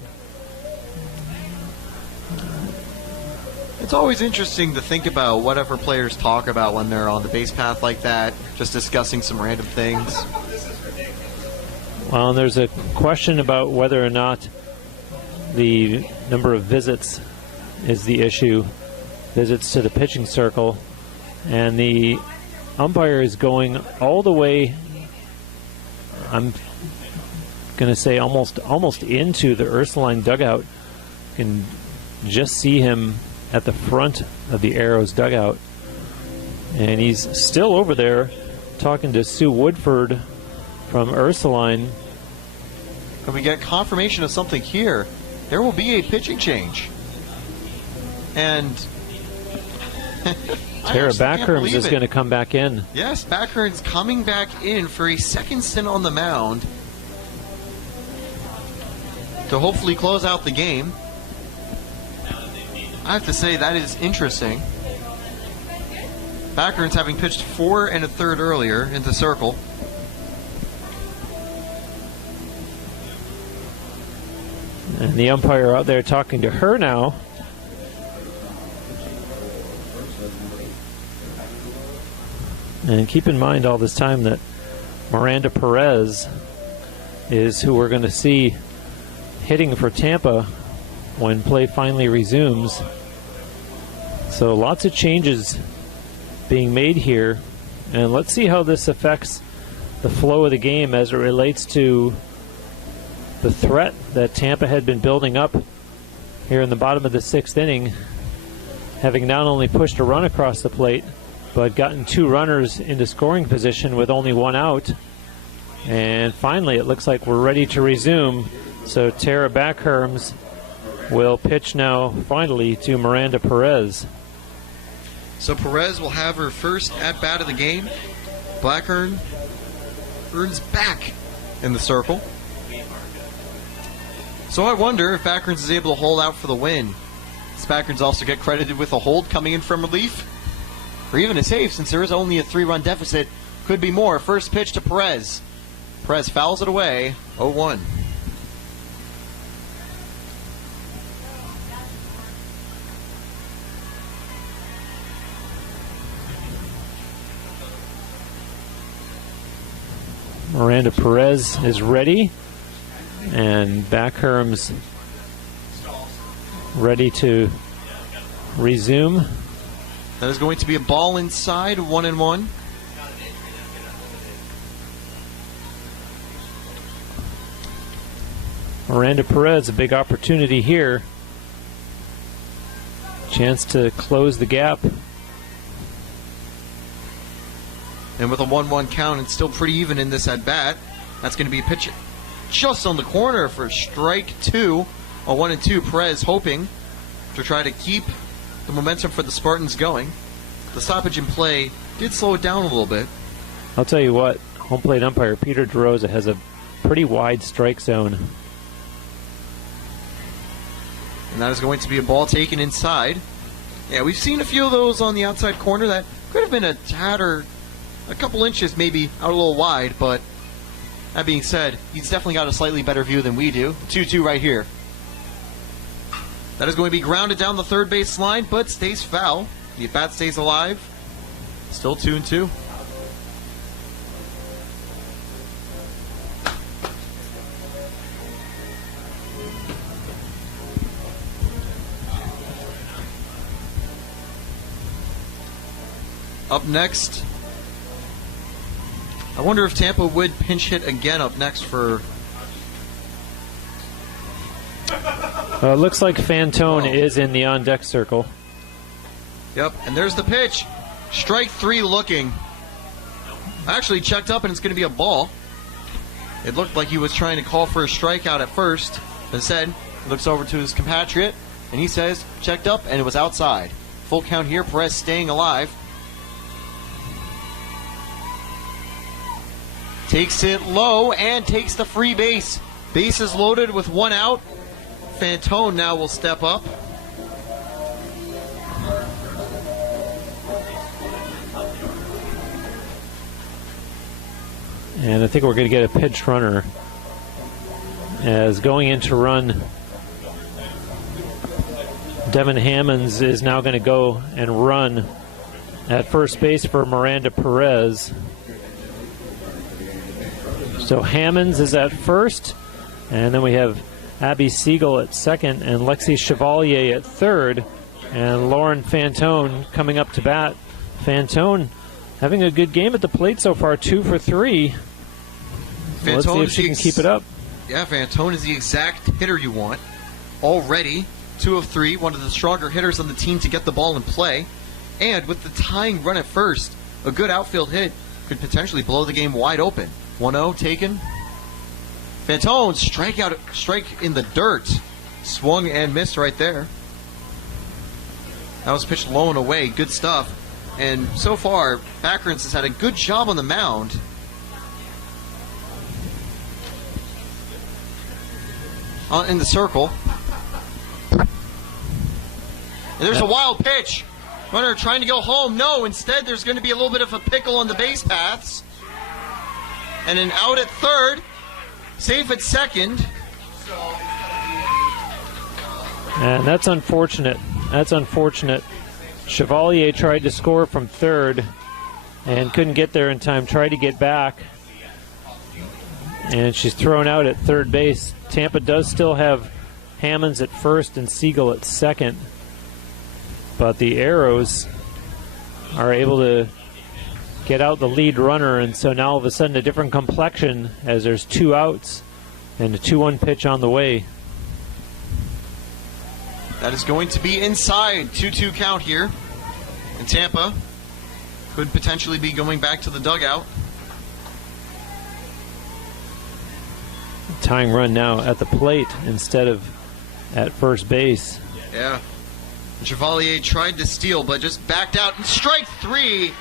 It's always interesting to think about whatever players talk about when they're on the base path like that, just discussing some random things. Well, and there's a question about whether or not the number of visits is the issue, visits to the pitching circle, and the umpire is going all the way, I'm going to say almost into the Ursuline dugout. You can just see him at the front of the Arrows dugout, and he's still over there talking to Sue Woodford from Ursuline. Can we get confirmation of something here? There will be a pitching change. And Tara Backherms is going to come back in. Yes, Backherms coming back in for a second stint on the mound to hopefully close out the game. I have to say that is interesting. Backherms having pitched 4 1/3 earlier into circle. And the umpire out there talking to her now. And keep in mind all this time that Miranda Perez is who we're going to see hitting for Tampa when play finally resumes. So lots of changes being made here. And let's see how this affects the flow of the game as it relates to the threat that Tampa had been building up here in the bottom of the 6th inning, having not only pushed a run across the plate, but gotten 2 runners into scoring position with only 1 out. And finally, it looks like we're ready to resume. So Tara Backherms will pitch now, finally, to Miranda Perez. So Perez will have her first at-bat of the game. Blackburn earns back in the circle. So I wonder if Backherms is able to hold out for the win. Does Backherms also get credited with a hold coming in from relief? Or even a save, since there is only a 3-run deficit. Could be more. First pitch to Perez. Perez fouls it away, 0-1. Miranda Perez is ready, and Backherms ready to resume. That is going to be a ball inside, 1-1. Miranda Perez, a big opportunity here. Chance to close the gap. And with a 1-1 count, it's still pretty even in this at-bat. That's going to be a pitch just on the corner for strike 2. A 1-2. Perez hoping to try to keep the momentum for the Spartans going. The stoppage in play did slow it down a little bit. I'll tell you what, home plate umpire Peter DeRosa has a pretty wide strike zone. And that is going to be a ball taken inside. Yeah, we've seen a few of those on the outside corner that could have been a tad or a couple inches maybe out a little wide, but that being said, he's definitely got a slightly better view than we do. 2-2 right here. That is going to be grounded down the third base line, but stays foul. The bat stays alive. Still 2-2. Up next, I wonder if Tampa would pinch hit again up next for... It looks like Fantone is in the on-deck circle. Yep, and there's the pitch. Strike 3 looking. Actually checked up, and it's going to be a ball. It looked like he was trying to call for a strikeout at first. Instead, he looks over to his compatriot, and he says, checked up, and it was outside. Full count here, Perez staying alive. Takes it low and takes the free base. Bases loaded with 1 out. Fantone now will step up. And I think we're going to get a pinch runner as going in to run. Devin Hammonds is now going to go and run at first base for Miranda Perez. So Hammonds is at first, and then we have Abby Siegel at second and Lexi Chevalier at third, and Lauren Fantone coming up to bat. Fantone having a good game at the plate so far, 2 for 3. Let's see if she can keep it up. Yeah, Fantone is the exact hitter you want. Already 2 of 3, one of the stronger hitters on the team to get the ball in play. And with the tying run at first, a good outfield hit could potentially blow the game wide open. 1-0 taken. Fantone, strike in the dirt. Swung and missed right there. That was pitched low and away. Good stuff. And so far, Backrens has had a good job on the mound. In the circle. And there's a wild pitch. Runner trying to go home. No, instead there's going to be a little bit of a pickle on the base paths. And an out at third. Safe at second. And that's unfortunate. That's unfortunate. Chevalier tried to score from third and couldn't get there in time. Tried to get back. And she's thrown out at third base. Tampa does still have Hammonds at first and Siegel at second. But the Arrows are able to get out the lead runner, and so now all of a sudden a different complexion as there's 2 outs and a 2-1 pitch on the way. That is going to be inside. 2-2 count here. And Tampa could potentially be going back to the dugout. Tying run now at the plate instead of at first base. Yeah. Chevalier tried to steal, but just backed out. And strike 3.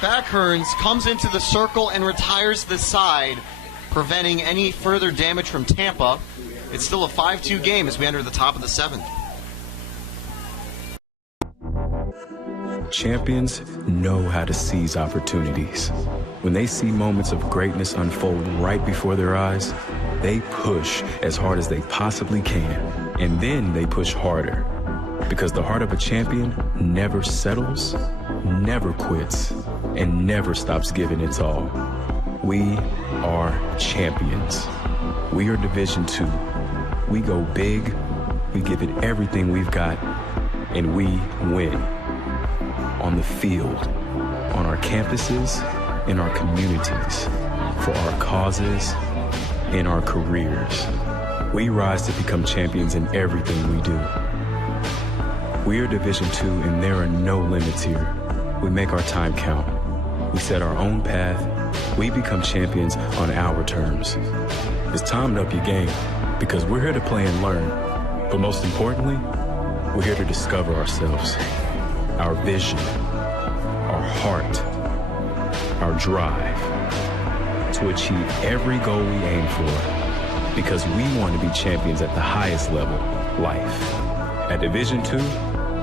Backrens comes into the circle and retires the side, preventing any further damage from Tampa. It's still a 5-2 game as we enter the top of the 7th. Champions know how to seize opportunities. When they see moments of greatness unfold right before their eyes, they push as hard as they possibly can, and then they push harder. Because the heart of a champion never settles, never quits, and never stops giving its all. We are champions. We are Division II. We go big, we give it everything we've got, and we win. On the field, on our campuses, in our communities, for our causes, in our careers. We rise to become champions in everything we do. We are Division II, and there are no limits here. We make our time count. We set our own path. We become champions on our terms. It's time to up your game, because we're here to play and learn. But most importantly, we're here to discover ourselves, our vision, our heart, our drive, to achieve every goal we aim for, because we want to be champions at the highest level, life. At Division II,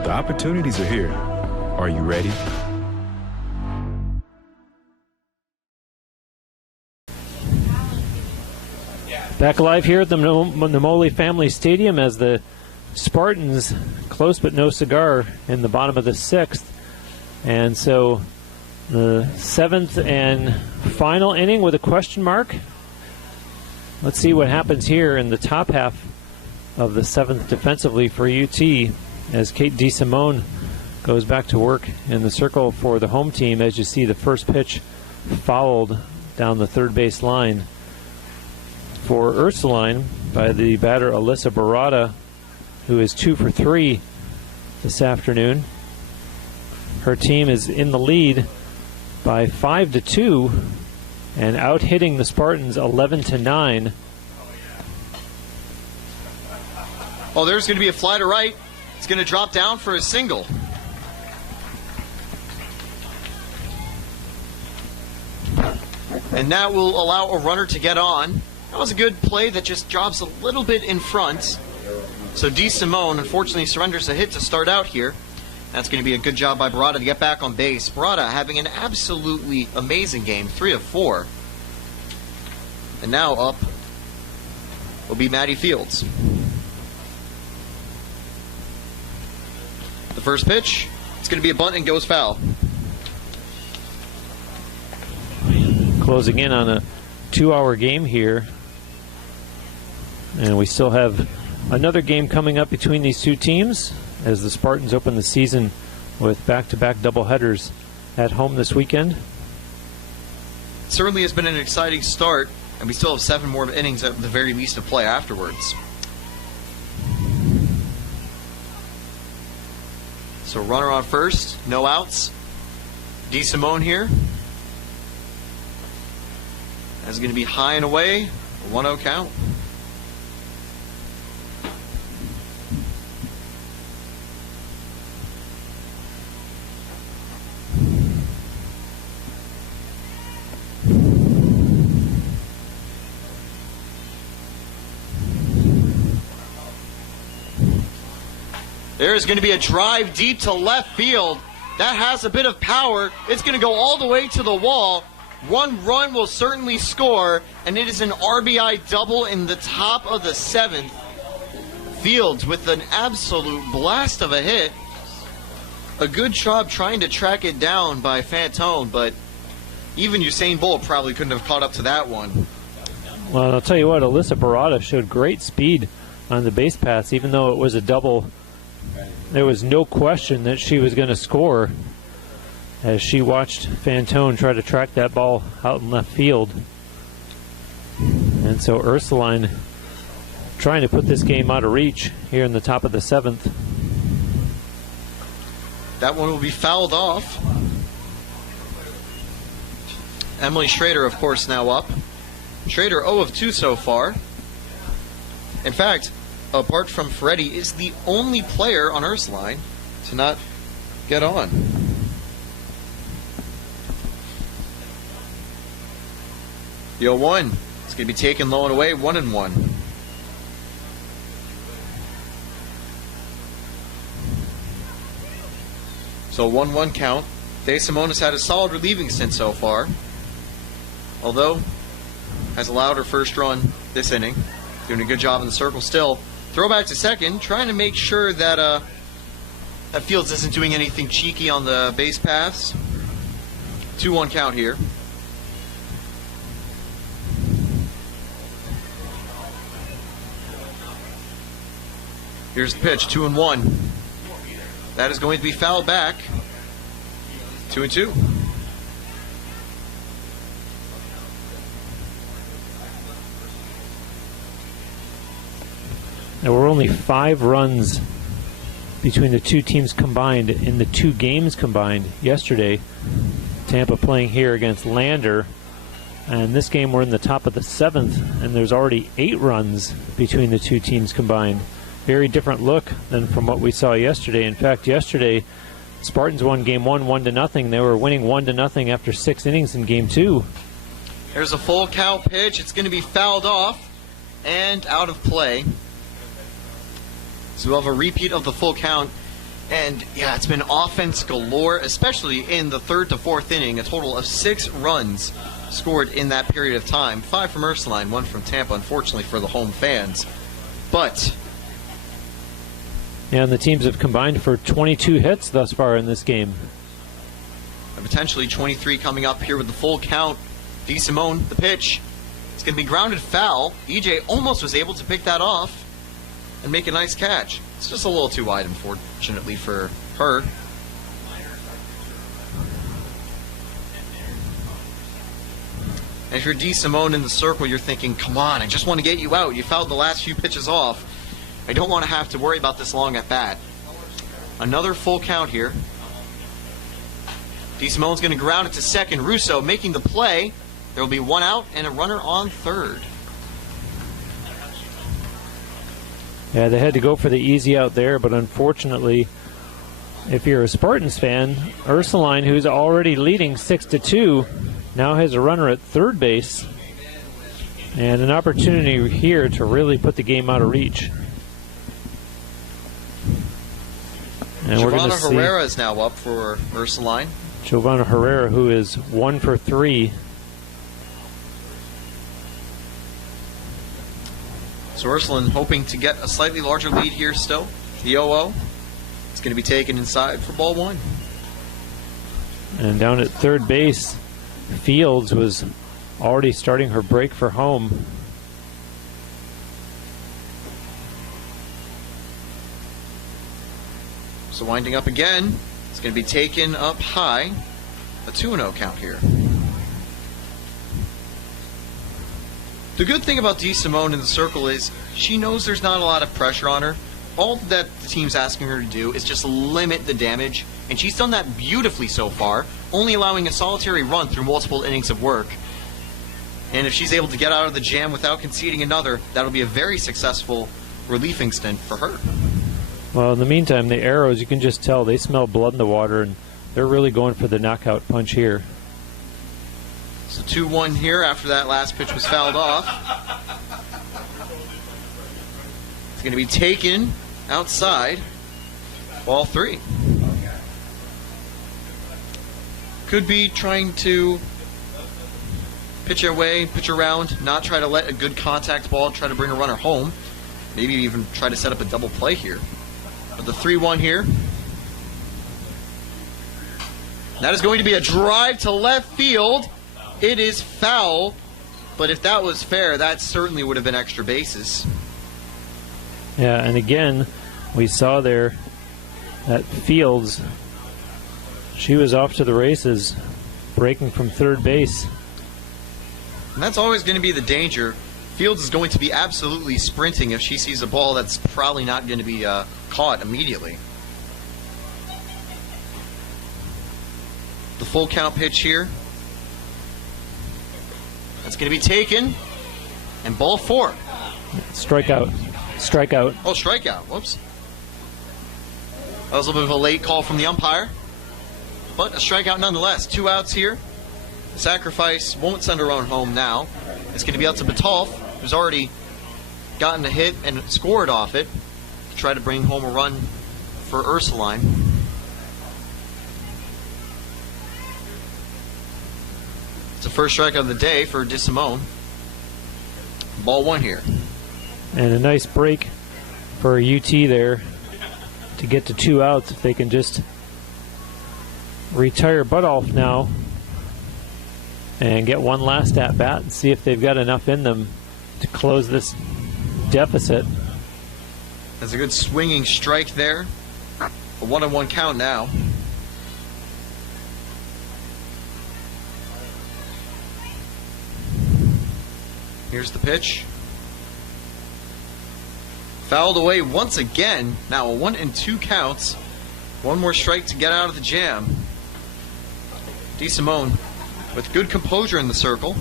the opportunities are here. Are you ready? Back live here at the Namoli Family Stadium as the Spartans close but no cigar in the bottom of the 6th. And so the 7th and final inning with a question mark. Let's see what happens here in the top half of the 7th defensively for UT as Kate DeSimone goes back to work in the circle for the home team as you see the first pitch fouled down the third base line for Ursuline by the batter Alyssa Barada, who is 2 for 3 this afternoon. Her team is in the lead by 5-2 and out hitting the Spartans 11-9. Oh, there's going to be a fly to right. It's going to drop down for a single. And that will allow a runner to get on. That was a good play that just drops a little bit in front. So DeSimone unfortunately surrenders a hit to start out here. That's going to be a good job by Barada to get back on base. Barada having an absolutely amazing game, 3 of 4. And now up will be Maddie Fields. The first pitch, it's going to be a bunt and goes foul. Closing in on a 2-hour game here. And we still have another game coming up between these two teams as the Spartans open the season with back-to-back doubleheaders at home this weekend. Certainly has been an exciting start, and we still have 7 more innings at the very least to play afterwards. So runner on first, no outs. DeSimone here. That's going to be high and away, 1-0 count. There's going to be a drive deep to left field. That has a bit of power. It's going to go all the way to the wall. One run will certainly score, and it is an RBI double in the top of the 7th. Fields with an absolute blast of a hit. A good job trying to track it down by Fantone, but even Usain Bolt probably couldn't have caught up to that one. Well, I'll tell you what, Alyssa Barada showed great speed on the base paths, even though it was a double. There was no question that she was going to score as she watched Fantone try to track that ball out in left field. And so Ursuline trying to put this game out of reach here in the top of the 7th. That one will be fouled off. Emily Schrader, of course, now up. Schrader 0 of 2 so far. In fact, apart from Ferretti, is the only player on Ursuline to not get on. The 0-1. It's going to be taken low and away, 1-1. So 1-1 count. De Simone has had a solid relieving stint so far, although has allowed her first run this inning. Doing a good job in the circle still. Throwback to second, trying to make sure that that Fields isn't doing anything cheeky on the base paths. 2-1 count here. Here's the pitch, 2-1. That is going to be fouled back. 2-2. There were only 5 runs between the two teams combined in the 2 games combined yesterday. Tampa playing here against Lander. And this game we're in the top of the 7th, and there's already 8 runs between the 2 teams combined. Very different look than from what we saw yesterday. In fact, yesterday, Spartans won game 1, 1-0. They were winning 1-0 after 6 innings in game 2. There's a full count pitch. It's going to be fouled off and out of play. So we'll have a repeat of the full count. And yeah, it's been offense galore, especially in the 3rd to 4th inning. A total of 6 runs scored in that period of time. 5 from Ursuline, 1 from Tampa, unfortunately for the home fans. But and the teams have combined for 22 hits thus far in this game. Potentially 23 coming up here with the full count. De Simone, the pitch. It's going to be grounded foul. EJ almost was able to pick that off and make a nice catch. It's just a little too wide, unfortunately, for her. And if you're De Simone in the circle, you're thinking, come on, I just want to get you out. You fouled the last few pitches off. I don't want to have to worry about this long at bat. Another full count here. De Simone's going to ground it to second. Russo making the play. There will be 1 out and a runner on 3rd. Yeah, they had to go for the easy out there, but unfortunately, if you're a Spartans fan, Ursuline, who's already leading 6-2, now has a runner at 3rd base and an opportunity here to really put the game out of reach. And Giovanna Herrera is now up for Ursuline. Giovanna Herrera, who is 1 for 3. So Ursuline hoping to get a slightly larger lead here still. The 0-0. It's going to be taken inside for ball 1. And down at 3rd base, Fields was already starting her break for home. So winding up again. It's going to be taken up high. A 2-0 count here. The good thing about De Simone in the circle is she knows there's not a lot of pressure on her. All that the team's asking her to do is just limit the damage, and she's done that beautifully so far, only allowing a solitary run through multiple innings of work. And if she's able to get out of the jam without conceding another, that'll be a very successful relieving stint for her. Well, in the meantime, the Arrows, you can just tell they smell blood in the water, and they're really going for the knockout punch here. So 2-1 here after that last pitch was fouled off. It's going to be taken outside. Ball 3. Could be trying to pitch away, pitch around, not try to let a good contact ball try to bring a runner home. Maybe even try to set up a double play here. But the 3-1 here. That is going to be a drive to left field. It is foul, but if that was fair, that certainly would have been extra bases. Yeah, and again, we saw there that Fields, she was off to the races, breaking from third base. And that's always going to be the danger. Fields is going to be absolutely sprinting if she sees a ball that's probably not going to be caught immediately. The full count pitch here. That's going to be taken. And ball 4. Strikeout. Strikeout. Oh, strikeout. Whoops. That was a little bit of a late call from the umpire. But a strikeout nonetheless. 2 outs here. Sacrifice won't send her own home now. It's going to be out to Batolf, who's already gotten a hit and scored off it to try to bring home a run for Ursuline. It's the first strikeout of the day for DeSimone. Ball 1 here. And a nice break for UT there to get to 2 outs if they can just retire Batolf now and get one last at bat and see if they've got enough in them to close this deficit. That's a good swinging strike there. A 1-1 count now. Here's the pitch. Fouled away once again. Now a 1-2 counts. One more strike to get out of the jam. DeSimone with good composure in the circle.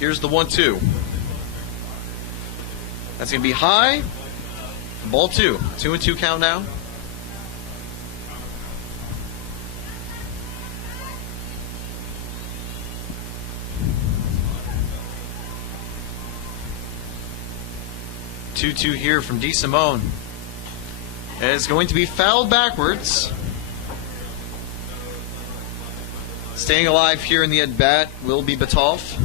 Here's the 1-2. That's going to be high. Ball 2. 2-2 count now. Two here from DeSimone. And it's going to be fouled backwards. Staying alive here in the at-bat will be Batolf.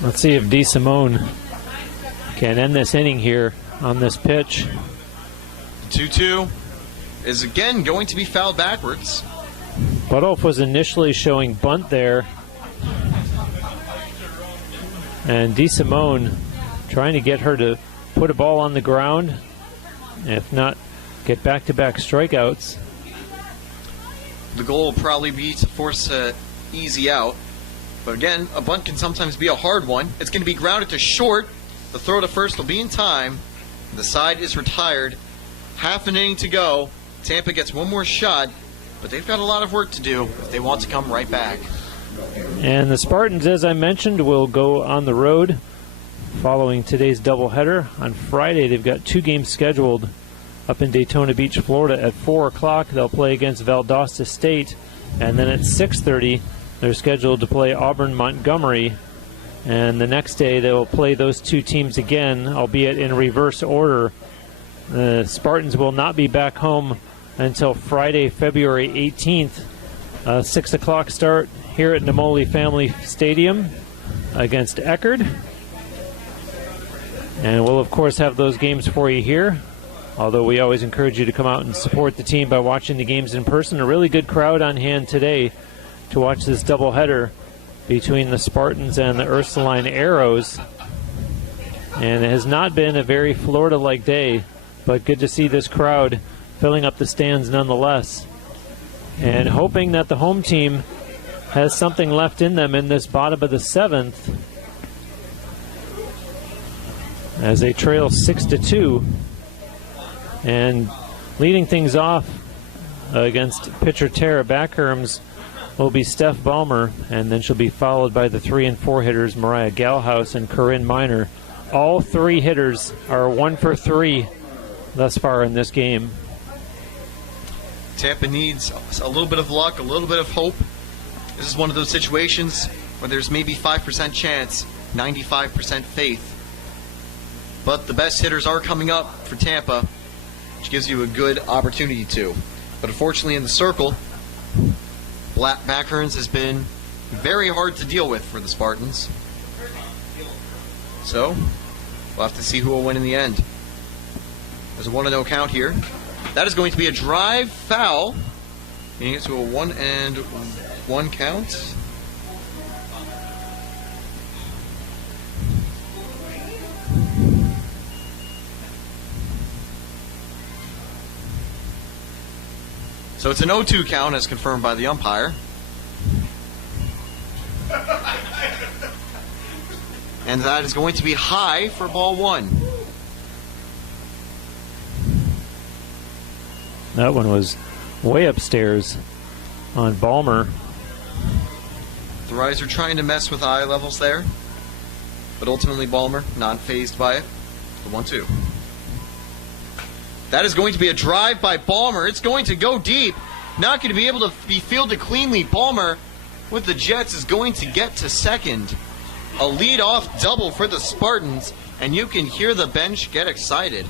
Let's see if DeSimone can end this inning here on this pitch. 2-2 is again going to be fouled backwards. Batolf was initially showing bunt there, and DeSimone trying to get her to put a ball on the ground, if not get back-to-back strikeouts. The goal will probably be to force an easy out, but again, a bunt can sometimes be a hard one. It's going to be grounded to short. The throw to first will be in time. The side is retired. Half an inning to go. Tampa gets one more shot, but they've got a lot of work to do if they want to come right back. And the Spartans, as I mentioned, will go on the road following today's doubleheader. On Friday, they've got 2 games scheduled up in Daytona Beach, Florida. At 4 o'clock, they'll play against Valdosta State. And then at 6:30, they're scheduled to play Auburn Montgomery. And the next day, they will play those 2 teams again, albeit in reverse order. The Spartans will not be back home until Friday, February 18th. 6 o'clock start here at Namoli Family Stadium against Eckerd. And we'll, of course, have those games for you here, although we always encourage you to come out and support the team by watching the games in person. A really good crowd on hand today to watch this doubleheader between the Spartans and the Ursuline Arrows. And it has not been a very Florida-like day, but good to see this crowd filling up the stands nonetheless. And hoping that the home team has something left in them in this bottom of the 7th, as they trail 6-2, and leading things off against pitcher Tara Backherms will be Steph Ballmer, and then she'll be followed by the 3 and 4 hitters Mariah Galhouse and Corinne Miner. All 3 hitters are 1 for 3 thus far in this game. Tampa needs a little bit of luck, a little bit of hope. This is one of those situations where there's maybe 5% chance, 95% faith. But the best hitters are coming up for Tampa, which gives you a good opportunity to. But unfortunately in the circle, Backherns has been very hard to deal with for the Spartans. So, we'll have to see who will win in the end. There's a 1-0 count here. That is going to be a drive foul, meaning it to a 1-1 count. So it's an 0-2 count as confirmed by the umpire. And that is going to be high for ball 1. That one was way upstairs on Ballmer. The Riders are trying to mess with eye levels there, but ultimately Ballmer not fazed by it. The 1-2. That is going to be a drive by Ballmer. It's going to go deep. Not going to be able to be fielded cleanly. Ballmer with the Jets is going to get to second. A lead-off double for the Spartans, and you can hear the bench get excited.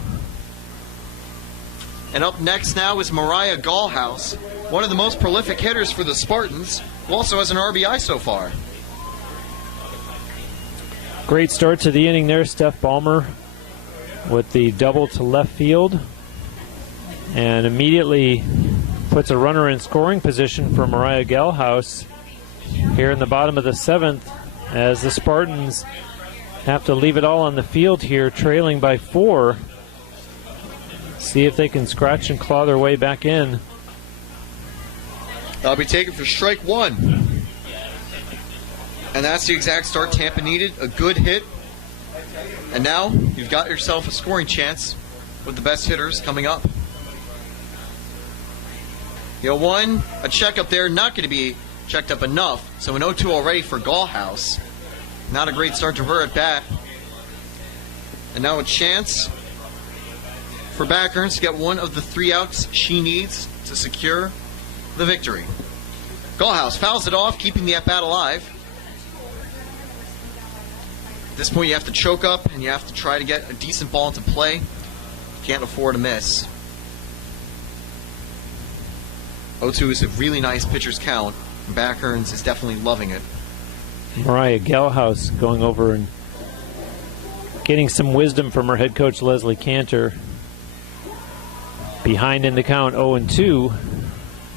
And up next now is Mariah Galhouse, one of the most prolific hitters for the Spartans, who also has an RBI so far. Great start to the inning there, Steph Ballmer with the double to left field, and immediately puts a runner in scoring position for Mariah Galhouse here in the bottom of the 7th, as the Spartans have to leave it all on the field here, trailing by 4. See if they can scratch and claw their way back in. That'll be taken for strike 1. And that's the exact start Tampa needed. A good hit. And now you've got yourself a scoring chance with the best hitters coming up. You know, 1, a checkup there, not going to be checked up enough. So an 0-2 already for Galhouse. Not a great start to her at bat. And now a chance for Backherns to get one of the 3 outs she needs to secure the victory. Galhouse fouls it off, keeping the at-bat alive. At this point, you have to choke up, and you have to try to get a decent ball into play. You can't afford a miss. 0-2 is a really nice pitcher's count. Backherns is definitely loving it. Mariah Galhouse going over and getting some wisdom from her head coach Leslie Cantor. Behind in the count, 0-2,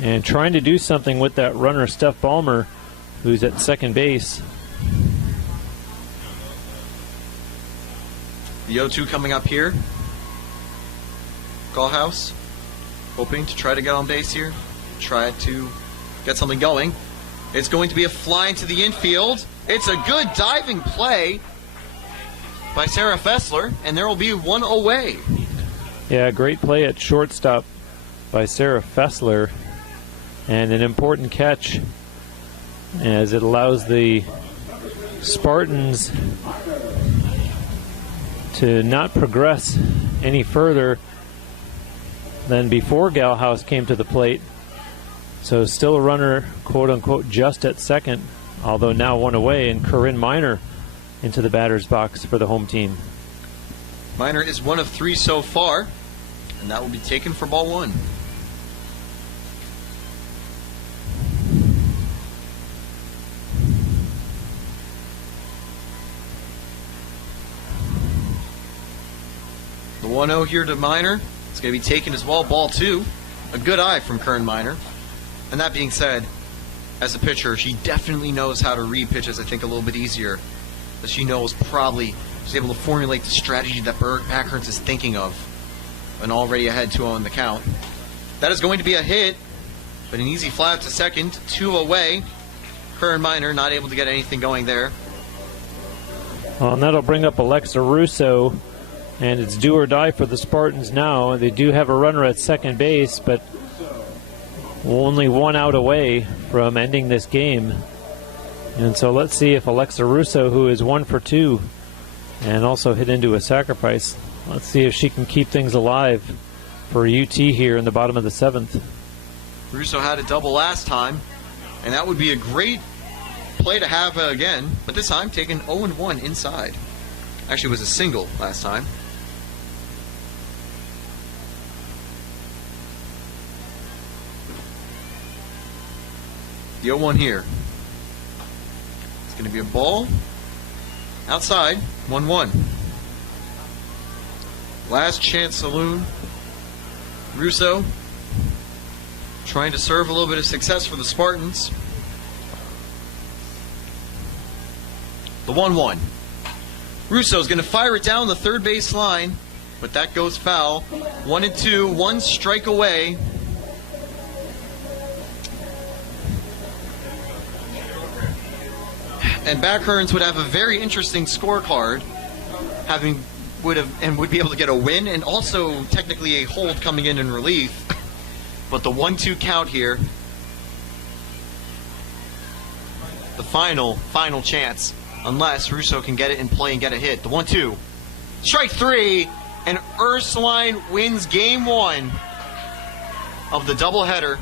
and trying to do something with that runner, Steph Ballmer, who's at second base. The 0-2 coming up here. Galhouse hoping to try to get on base here. Try to get something going. It's going to be a fly into the infield. It's a good diving play by Sarah Fessler, and there will be 1 away. Yeah, great play at shortstop by Sarah Fessler, and an important catch as it allows the Spartans to not progress any further than before Galhouse came to the plate. So still a runner, quote-unquote, just at second, although now 1 away, and Corinne Miner into the batter's box for the home team. Miner is 1 of 3 so far, and that will be taken for ball 1. The 1-0 here to Miner. It's going to be taken as well. Ball 2. A good eye from Corinne Miner. And that being said, as a pitcher, she definitely knows how to read pitches, I think, a little bit easier. That she knows probably she's able to formulate the strategy that Backherns is thinking of. And already ahead 2-0 in the count. That is going to be a hit, but an easy fly out to second. 2 away. Curran Minor not able to get anything going there. Well, and that'll bring up Alexa Russo, and it's do or die for the Spartans now. They do have a runner at second base, but only one out away from ending this game. And so let's see if Alexa Russo, who is 1 for 2 and also hit into a sacrifice, let's see if she can keep things alive for UT here in the bottom of the 7th. Russo had a double last time, and that would be a great play to have again, but this time taking 0-1 inside. Actually, it was a single last time. The 0-1 here. It's going to be a ball outside, 1-1. Last chance saloon. Russo trying to serve a little bit of success for the Spartans. The 1-1. Russo's going to fire it down the third base line, but that goes foul. 1-2, 1 strike away. And Backhurns would have a very interesting scorecard, would be able to get a win and also technically a hold coming in relief. But the 1-2 count here, the final chance, unless Russo can get it in play and get a hit. The 1-2, strike 3, and Ursuline wins game 1 of the doubleheader.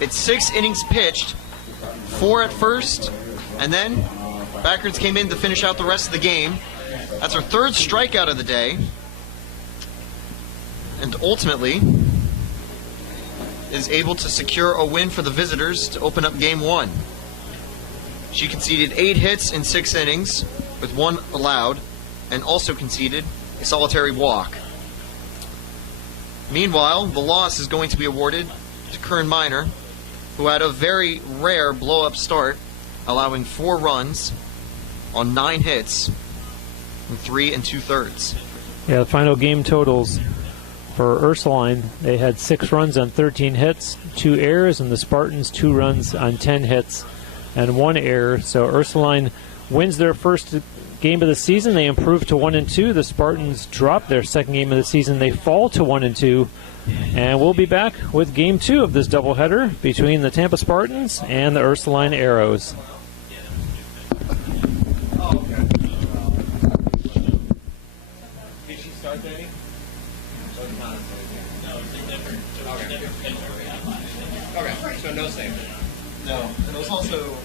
It's 6 innings pitched, 4 at first, and then Backhurns came in to finish out the rest of the game. That's our 3rd strikeout of the day, and ultimately is able to secure a win for the visitors to open up game 1. She conceded 8 hits in 6 innings with 1 allowed, and also conceded a solitary walk. Meanwhile, the loss is going to be awarded to Curran Minor, who had a very rare blow-up start, allowing 4 runs on 9 hits in 3 2/3. Yeah, the final game totals for Ursuline, they had 6 runs on 13 hits, 2 errors, and the Spartans 2 runs on 10 hits and 1 error. So Ursuline wins their first game of the season. They improve to 1-2. The Spartans drop their second game of the season. They fall to 1-2. And we'll be back with game 2 of this doubleheader between the Tampa Spartans and the Ursuline Arrows. Okay, so no save. No, and it was also